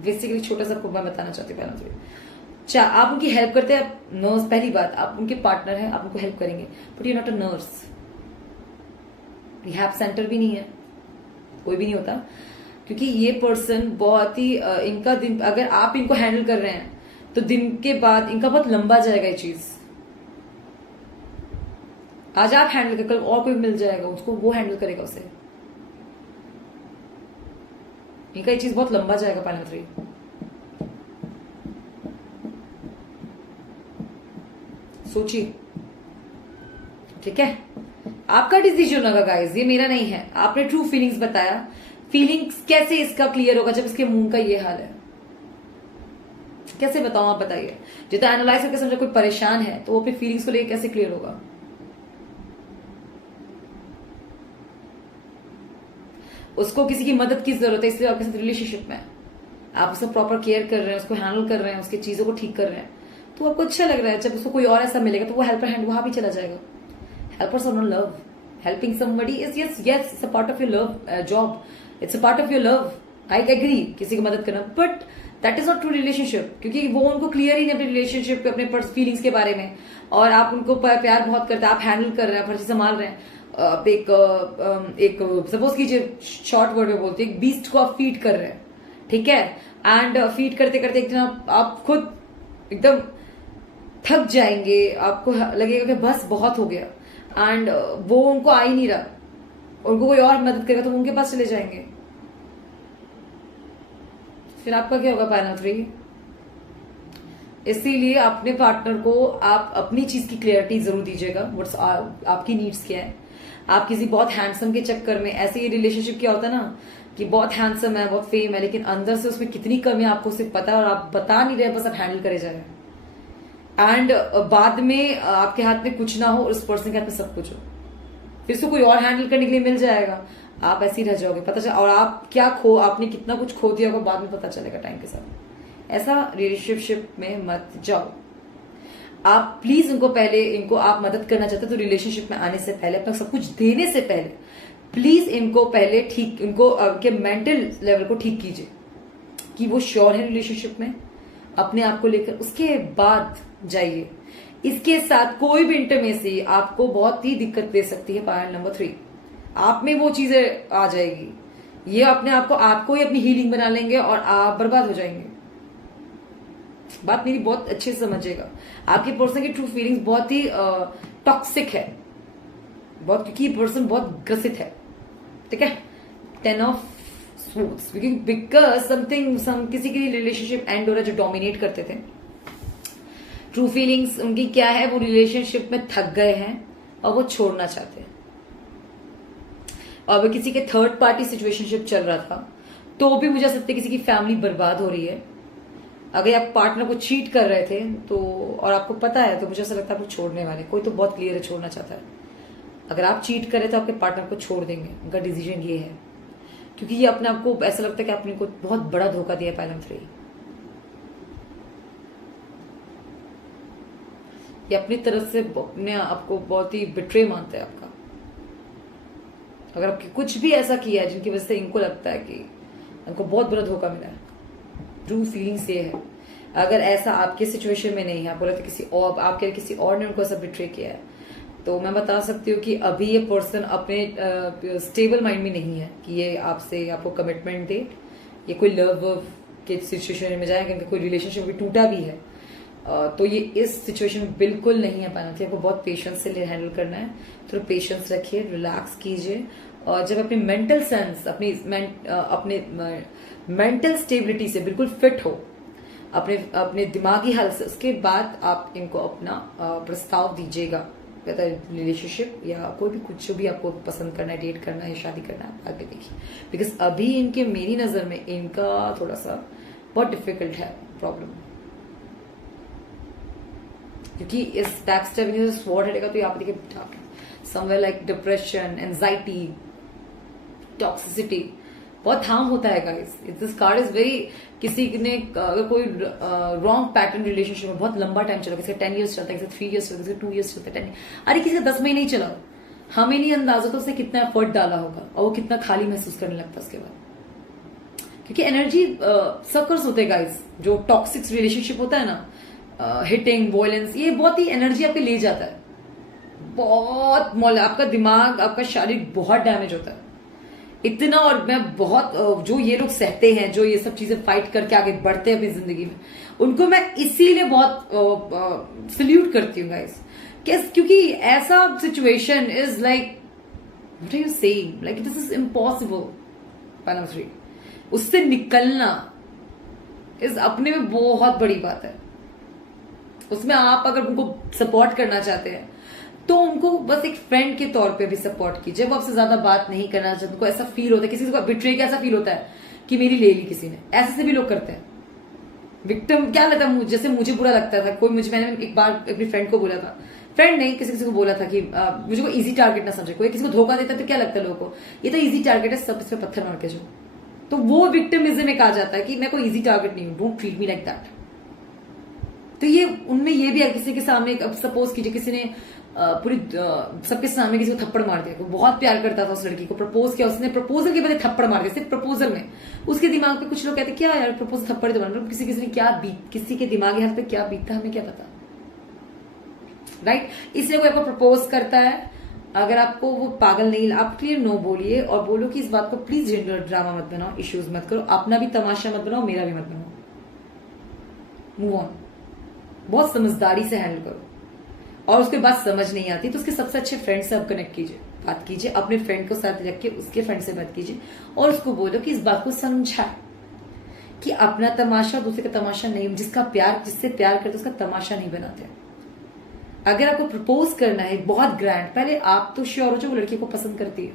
बेसिकली छोटा सा मैं बताना चाहती हूँ पालना मथुरी, आप उनकी हेल्प करते हैं, आप नर्स, पहली बात, आप उनके पार्टनर हैं, आप उनको हेल्प करेंगे, but you not a nurse, rehab centre भी नहीं है, कोई भी नहीं होता, क्योंकि ये पर्सन बहुत ही इनका दिन, अगर आप इनको हैंडल कर रहे हैं तो दिन के बाद इनका बहुत लंबा जाएगा ये चीज। आज आप हैंडल कर, कल और कोई मिल जाएगा उसको, वो हैंडल करेगा उसे, इनका ये चीज बहुत लंबा जाएगा पालना मथुरी। सोचिए, ठीक है, आपका डिसीजन होगा गाइस, ये मेरा नहीं है। आपने ट्रू फीलिंग्स बताया, फीलिंग्स कैसे इसका क्लियर होगा जब इसके मुंह का ये हाल है, कैसे बताऊं आप बताइए। जितना एनालाइज करके समझा कोई परेशान है तो वो अपनी फीलिंग्स को लेकर कैसे क्लियर होगा। उसको किसी की मदद की जरूरत है, इसलिए आपके साथ रिलेशनशिप में आप उसका प्रॉपर केयर कर रहे हैं, उसको हैंडल कर रहे हैं, उसकी चीजों को ठीक कर रहे हैं, तो आपको अच्छा लग रहा है। जब उसको कोई और ऐसा मिलेगा तो वो हेल्पर हैंड वहां भी चला जाएगा। Helpers are not love, helping somebody is yes it's a part of your love job, it's a part of your love, I agree, किसी की मदद करना, but that is not true relationship, क्योंकि वो उनको क्लियर ही नहीं अपने रिलेशनशिप के, अपने फीलिंग्स के बारे में, और आप उनको प्यार बहुत करते हैं, आप हैंडल कर रहे हैं, हर चीज संभाल रहे हैं। आप एक सपोज कीजिए, शॉर्ट वर्ड में बोलते हैं, एक बीस्ट को आप फीड कर रहे हैं, ठीक है, एंड फीड करते करते एक दिन आप खुद एकदम थक जाएंगे, आपको लगेगा कि बस बहुत हो गया, एंड वो उनको आ ही नहीं रहा, उनको कोई और मदद करेगा तो वो उनके पास चले जाएंगे, फिर आपका क्या होगा पालना मथुरी। इसीलिए अपने पार्टनर को आप अपनी चीज की क्लियरिटी जरूर दीजिएगा, व्हाट्स आपकी नीड्स क्या है। आप किसी बहुत हैंडसम के चक्कर में, ऐसे ही रिलेशनशिप क्या होता है ना, कि बहुत हैंडसम है, बहुत फेम है, लेकिन अंदर से उसमें कितनी कमी है आपको सिर्फ पता है, और आप बता नहीं रहे, बस आप हैंडल करे जा रहे हैं, एंड बाद में आपके हाथ में कुछ ना हो और उस पर्सन के हाथ में सब कुछ हो, फिर से कोई और हैंडल करने के लिए मिल जाएगा, आप ऐसे ही रह जाओगे, पता चल, और आप क्या आपने कितना कुछ खो दिया होगा बाद में पता चलेगा टाइम के साथ। ऐसा रिलेशनशिप में मत जाओ। आप प्लीज उनको पहले, इनको आप मदद करना चाहते हो तो रिलेशनशिप में आने से पहले, अपना सब कुछ देने से पहले प्लीज इनको पहले ठीक, इनको के मेंटल लेवल को ठीक कीजिए कि वो श्योर है रिलेशनशिप में अपने आप को लेकर, उसके बाद जाइए। इसके साथ कोई भी इंटरमेसी आपको बहुत ही दिक्कत दे सकती है। पॉइंट नंबर 3, आप में वो चीजें आ जाएगी, ये अपने आप को, आपको ही अपनी हीलिंग बना लेंगे और आप बर्बाद हो जाएंगे। बात मेरी बहुत अच्छे से समझिएगा, आपकी पर्सन की ट्रू फीलिंग्स बहुत ही टॉक्सिक है, बहुत, क्योंकि पर्सन बहुत ग्रसित है, ठीक है। 10 ऑफ स्वॉर्ड्स, बिकॉज समथिंग किसी की रिलेशनशिप एंड हो रहा है जो डोमिनेट करते थे। ट्रू फीलिंग्स उनकी क्या है, वो रिलेशनशिप में थक गए हैं और वो छोड़ना चाहते हैं, और अगर किसी के थर्ड पार्टी सिचुएशनशिप चल रहा था तो भी मुझे लगता है किसी की फैमिली बर्बाद हो रही है। अगर आप पार्टनर को चीट कर रहे थे तो, और आपको पता है, तो मुझे ऐसा लगता है आपको छोड़ने वाले, कोई तो बहुत क्लियर है छोड़ना चाहता है, अगर आप चीट करें तो आपके पार्टनर को छोड़ देंगे, उनका डिसीजन ये है, क्योंकि ये अपने आप को ऐसा लगता है कि आपने को बहुत बड़ा धोखा दिया पायलम 3। ये अपनी तरफ से अपने आपको बहुत ही बिट्रे मानते हैं आपका। अगर आपने कुछ भी ऐसा किया है जिनकी वजह से इनको लगता है कि इनको बहुत बड़ा धोखा मिला है, ट्रू फीलिंग्स ये है। अगर ऐसा आपके सिचुएशन में नहीं है, आप बोला था किसी और, आपके किसी और ने उनको ऐसा बिट्रे किया है, तो मैं बता सकती हूँ कि अभी ये पर्सन अपने स्टेबल माइंड में नहीं है कि ये आपसे आपको कमिटमेंट दे, ये कोई लव के सिचुएशन में जाए, क्योंकि कोई रिलेशनशिप भी टूटा भी है, तो ये इस सिचुएशन में बिल्कुल नहीं है पाना। आपको बहुत पेशेंस से हैंडल करना है, थोड़ा पेशेंस रखिए, रिलैक्स कीजिए, और जब अपनी मेंटल सेंस, अपने मेंटल स्टेबिलिटी से बिल्कुल फिट हो, अपने दिमागी हालत से, उसके बाद आप इनको अपना प्रस्ताव दीजिएगा, रिलेशनशिप या कोई भी कुछ जो भी आपको पसंद करना है, डेट करना है, शादी करना है, आगे देखिए। बिकॉज अभी इनके, मेरी नजर में इनका थोड़ा सा बहुत डिफिकल्ट है प्रॉब्लम, क्योंकि इस बैक स्टेपिंग स्वॉर्ड हटेगा तो यहाँ पे देखिए somewhere like depression, anxiety, toxicity, बहुत हार्म होता है guys. This card is very, किसी ने अगर कोई रॉन्ग पैटर्न रिलेशनशिप में बहुत लंबा टाइम चला, किसी का 10 years चलता है, किसी 3 years चलता है, किसी 2 years चलता है, 10, अरे किसी का 10 महीने ही चला, हमें नहीं अंदाजा तो उसने कितना एफर्ट डाला होगा और वो कितना खाली महसूस करने लगता है उसके बाद। क्योंकि एनर्जी सर्कल्स होते हैं गाइस, जो टॉक्सिक रिलेशनशिप होता है ना, हिटिंग, वॉयलेंस, ये बहुत ही एनर्जी आपके ले जाता है, बहुत मौला, आपका दिमाग, आपका शारीरिक बहुत डैमेज होता है इतना। और मैं बहुत, जो ये लोग सहते हैं, जो ये सब चीजें फाइट करके आगे बढ़ते हैं अपनी जिंदगी में, उनको मैं इसीलिए बहुत सल्यूट करती हूँ गाइस, क्योंकि ऐसा situation is like, what are you saying, like this is impossible. पायलम 3, उससे निकलना इस अपने में बहुत बड़ी बात है। उसमें आप अगर उनको सपोर्ट करना चाहते हैं तो उनको बस एक फ्रेंड के तौर पे भी सपोर्ट कीजिए। वो आपसे ज्यादा बात नहीं करना चाहते, उनको ऐसा फील होता है, किसी को बिट्रे का ऐसा फील होता है कि मेरी ले ली किसी ने, ऐसे से भी लोग करते हैं। विक्टिम क्या लगता है, जैसे मुझे बुरा लगता था, मैंने एक बार अपनी फ्रेंड को बोला था, फ्रेंड नहीं, किसी को बोला था कि मुझे को इजी टारगेट ना समझे, कोई किसी को धोखा देता है तो क्या लगता है लोगों को, ये तो इजी टारगेट है, सब इस पे पत्थर मार के जो, तो वो विक्टिमिज्म एक आ जाता है कि मैं कोई इजी टारगेट नहीं हूं, don't treat me like that. तो ये उनमें ये भी है, किसी के सामने, अब सपोज कीजिए किसी ने पूरी सबके सामने किसी को थप्पड़ मार दिया, बहुत प्यार करता था उस लड़की को, प्रपोज किया, उसने प्रपोजल के बदले थप्पड़ मार दिया, सिर्फ प्रपोजल में। उसके दिमाग पे कुछ लोग कहते क्या यार प्रपोजल थप्पड़ तो मार, किसी ने क्या बीत, किसी के दिमागी हाथ पे क्या बीतता हमें क्या पता, राइट। इसलिए कोई आपको प्रपोज करता है, अगर आपको वो पागल नहीं, आप क्लियर नो बोलिए और बोलो कि इस बात को प्लीज जेंडर ड्रामा मत बनाओ, इश्यूज मत करो, अपना भी तमाशा मत बनाओ, मेरा भी मत बनाओ, मूव ऑन, बहुत समझदारी से हैंडल करो। और उसके बाद समझ नहीं आती तो उसके सबसे अच्छे फ्रेंड से आप कनेक्ट कीजिए, बात कीजिए, अपने फ्रेंड को साथ रख के उसके फ्रेंड से बात कीजिए और उसको बोलो कि इस बात को समझाए कि अपना तमाशा दूसरे का तमाशा नहीं, जिससे प्यार करते उसका तमाशा नहीं बनाते। अगर आपको प्रपोज करना है बहुत ग्रैंड, पहले आप तो श्योर हो जो वो लड़की को पसंद करती है,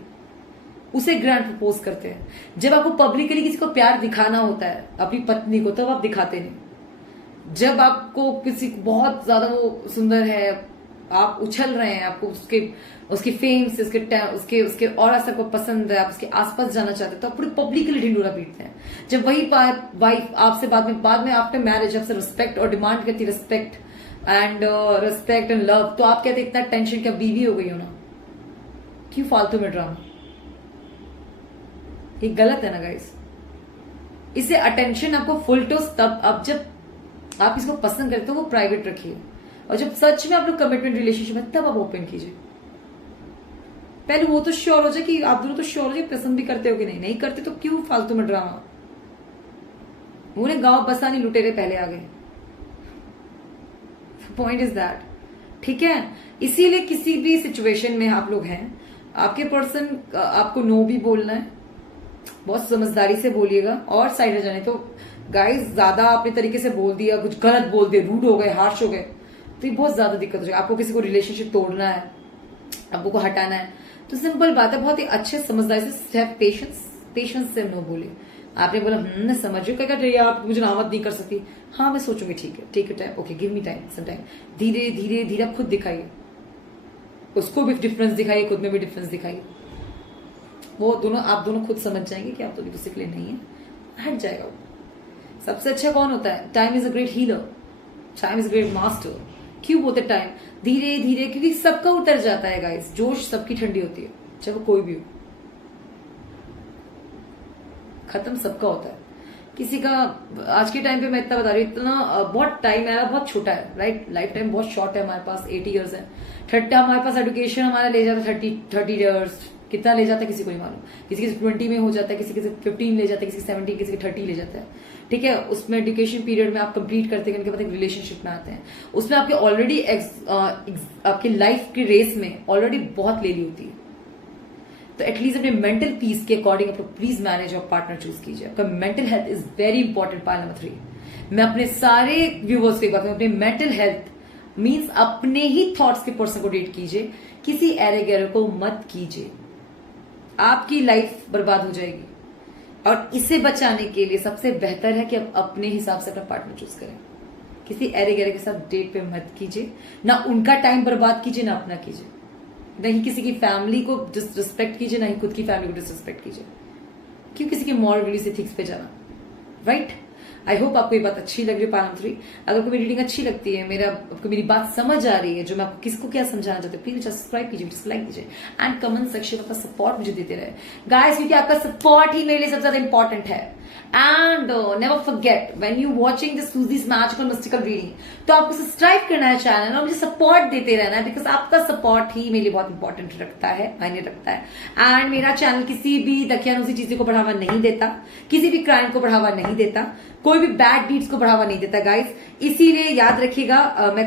उसे ग्रैंड प्रपोज करते हैं। जब आपको पब्लिकली किसी को प्यार दिखाना होता है, अपनी पत्नी को, तब आप दिखाते नहीं। जब आपको किसी को बहुत ज्यादा वो सुंदर है, आप उछल रहे हैं, आपको उसके फेम से, उसके और सबको पसंद है, आप उसके आसपास जाना चाहते हैं, तो आप पूरी पब्लिकली ढिंडोरा पीटते हैं। जब वही वाइफ आपसे बाद में आफ्टर मैरिज आपसे रिस्पेक्ट और डिमांड करती, रिस्पेक्ट एंड लव, तो आप कहते इतना टेंशन, क्या बीवी हो गई हो ना, क्यों फालतू में ड्रामा, ये गलत है ना गाइस। इससे अटेंशन आपको फुल टोस तब, अब जब आप इसको पसंद करते हो वो प्राइवेट रखिए, और जब सच में आप लोग कमिटमेंट रिलेशनशिप में, तब आप ओपन कीजिए। पहले वो तो श्योर हो जाए कि आप दोनों तो श्योर हो जाए पसंद भी करते हो कि नहीं करते, तो क्यों फालतू में ड्रामा, उन्हें गांव बसा नहीं, लुटेरे पहले आ गए। पॉइंट इज दैट, ठीक है। इसीलिए किसी भी सिचुएशन में आप लोग हैं, आपके पर्सन आपको नो भी बोलना है, बहुत समझदारी से बोलिएगा, और साइड जाने तो गाइस ज्यादा अपने तरीके से बोल दिया, कुछ गलत बोल दिया, रूड हो गए, हार्श हो गए, तो ये बहुत ज्यादा दिक्कत हो जाएगी। आपको किसी को रिलेशनशिप तोड़ना है, आपको हटाना है, तो सिंपल बात है, बहुत ही अच्छे समझदारी से, पेशेंस से नो बोलिए। आपने बोला मैं समझ रही हूँ, क्या आप मुझे नामत नहीं कर सकती, हाँ मैं सोचूंगी, ठीक है time, okay give me time, some time, धीरे धीरे धीरे आप खुद दिखाइए, उसको भी डिफरेंस दिखाइए, खुद में भी डिफरेंस दिखाइए। वो दोनों आप दोनों खुद समझ जाएंगे कि आप दोनों किसी के लिए नहीं है, हट जाएगा वो। सबसे अच्छा कौन होता है? Time is a great healer, time is a great master. क्यों बोलते टाइम धीरे धीरे? क्योंकि सबका उतर जाता है गाइस, जोश सबकी ठंडी होती है, चाहे वो कोई भी हो, खत्म सबका होता है। किसी का आज के टाइम पे मैं इतना बता रही हूँ, इतना बहुत टाइम मेरा बहुत छोटा है, राइट? लाइफ टाइम बहुत शॉर्ट है, हमारे पास 80 ईयर्स है। 30 हमारे पास एजुकेशन हमारा ले जाता है 30 ईयर्स, कितना ले जाता है किसी को नहीं मालूम। किसी 20 में हो जाता है, किसी 15 ले जाता है, किसी 17, किसी 30 ले जाता है, ठीक है। उसमें एजुकेशन पीरियड में आप कंप्लीट करते हैं, उनके बाद एक रिलेशनशिप में आते हैं, उसमें आपके ऑलरेडी आपकी लाइफ की रेस में ऑलरेडी बहुत ले ली होती है। तो एटलीस्ट अपने मेंटल पीस के अकॉर्डिंग अपना प्लीज मैनेज और पार्टनर चूज कीजिए। आपका mental health is very important. Point number 3, मैं अपने सारे व्यूवर्स को एक बात, अपने मेंटल हेल्थ मीन्स अपने ही थॉट्स के पर्सन को डेट कीजिए, किसी एरे गैरे को मत कीजिए, आपकी लाइफ बर्बाद हो जाएगी। और इसे बचाने के लिए सबसे बेहतर है कि आप अपने हिसाब से अपना पार्टनर चूज करें। किसी एरे गैरे के साथ डेट पे मत कीजिए, ना उनका टाइम बर्बाद कीजिए, ना अपना कीजिए। नहीं किसी की फैमिली को डिसरिस्पेक्ट कीजिए, ना ही खुद की फैमिली को डिसरिस्पेक्ट कीजिए। क्यों किसी के मॉरल वैल्यूज एथिक्स पे जाना, राइट? आई होप आपको ये बात अच्छी लग रही है। पार्ट 3, अगर आपको मेरी रीडिंग अच्छी लगती है, आपको मेरी बात समझ आ रही है, जो मैं आपको किसको क्या समझाना चाहती हूँ, प्लीज सब्सक्राइब कीजिए, लाइक कीजिए एंड कमेंट सेक्शन में अपना सपोर्ट मुझे देते रहे गाइस, क्योंकि आपका सपोर्ट ही मेरे लिए सबसे ज्यादा इंपॉर्टेंट है। And never forget when you watching this Susie's magical mystical reading, तो आपको सब्सक्राइब करना है चैनल और मुझे सपोर्ट देते रहना है, बिकॉज आपका सपोर्ट ही मेरे लिए बहुत इंपॉर्टेंट रखता है, मायने रखता है। एंड मेरा चैनल किसी भी दकियानुसी चीजों को बढ़ावा नहीं देता, किसी भी क्राइम को बढ़ावा नहीं देता, कोई भी बैड डीड्स को बढ़ावा नहीं देता गाइस। इसीलिए याद रखिएगा, मैं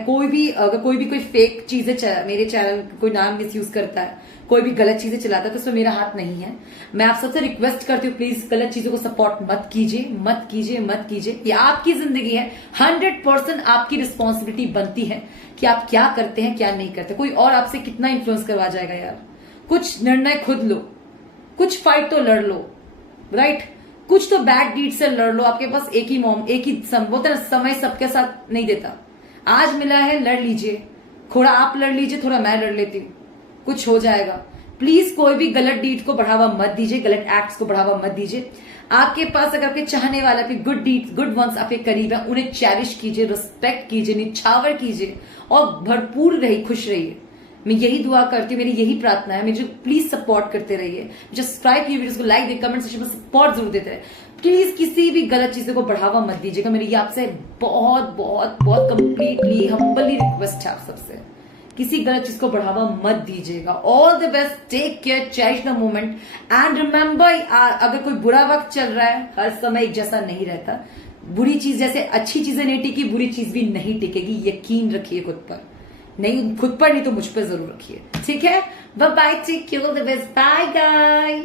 अगर कोई भी फेक चीजें मेरे चैनल कोई नाम मिसयूज करता है, कोई भी गलत चीजें चलाता है, तो उसमें मेरा हाथ नहीं है। मैं आप सबसे रिक्वेस्ट करती हूँ, प्लीज गलत चीजों को सपोर्ट मत कीजिए, मत कीजिए, मत कीजिए। ये आपकी जिंदगी है, 100% आपकी रिस्पॉन्सिबिलिटी बनती है कि आप क्या करते हैं क्या नहीं करते। कोई और आपसे कितना इन्फ्लुएंस करवा जाएगा यार। कुछ निर्णय खुद लो, कुछ फाइट तो लड़ लो, राइट? कुछ तो बैड डीड से लड़ लो। आपके पास एक ही समय सबके साथ नहीं देता। आज मिला है, लड़ लीजिए, थोड़ा आप लड़ लीजिए, थोड़ा मैं लड़ लेती हूँ, कुछ हो जाएगा। प्लीज कोई भी गलत डीड को बढ़ावा मत दीजिए, गलत एक्ट्स को बढ़ावा मत दीजिए। आपके पास अगर आपके चाहने वाला, आपके गुड डीड्स, गुड वंस आपके करीब है, उन्हें चेरिश कीजिए, रिस्पेक्ट कीजिए, निछावर कीजिए और भरपूर रहिए, खुश रहिए। मैं यही दुआ करती हूँ, मेरी यही प्रार्थना है। मुझे प्लीज सपोर्ट करते रहिए, मुझे सब्सक्राइब कीजिए, वीडियोस को लाइक दें, कमेंट सेक्शन में सपोर्ट जरूर देते रहे। प्लीज किसी भी गलत चीजों को बढ़ावा मत दीजिएगा। मेरी आपसे बहुत बहुत बहुत कंप्लीटली हम्बली रिक्वेस्ट है आप सबसे, किसी गलत चीज को बढ़ावा मत दीजिएगा। All the best, take care, cherish the moment and remember, अगर कोई बुरा वक्त चल रहा है, हर समय एक जैसा नहीं रहता। बुरी चीज जैसे अच्छी चीजें नहीं टिकी, बुरी चीज भी नहीं टिकेगी। यकीन रखिए खुद पर, नहीं खुद पर नहीं तो मुझ पर जरूर रखिए, ठीक है? Bye bye, take care, all the best, bye guys.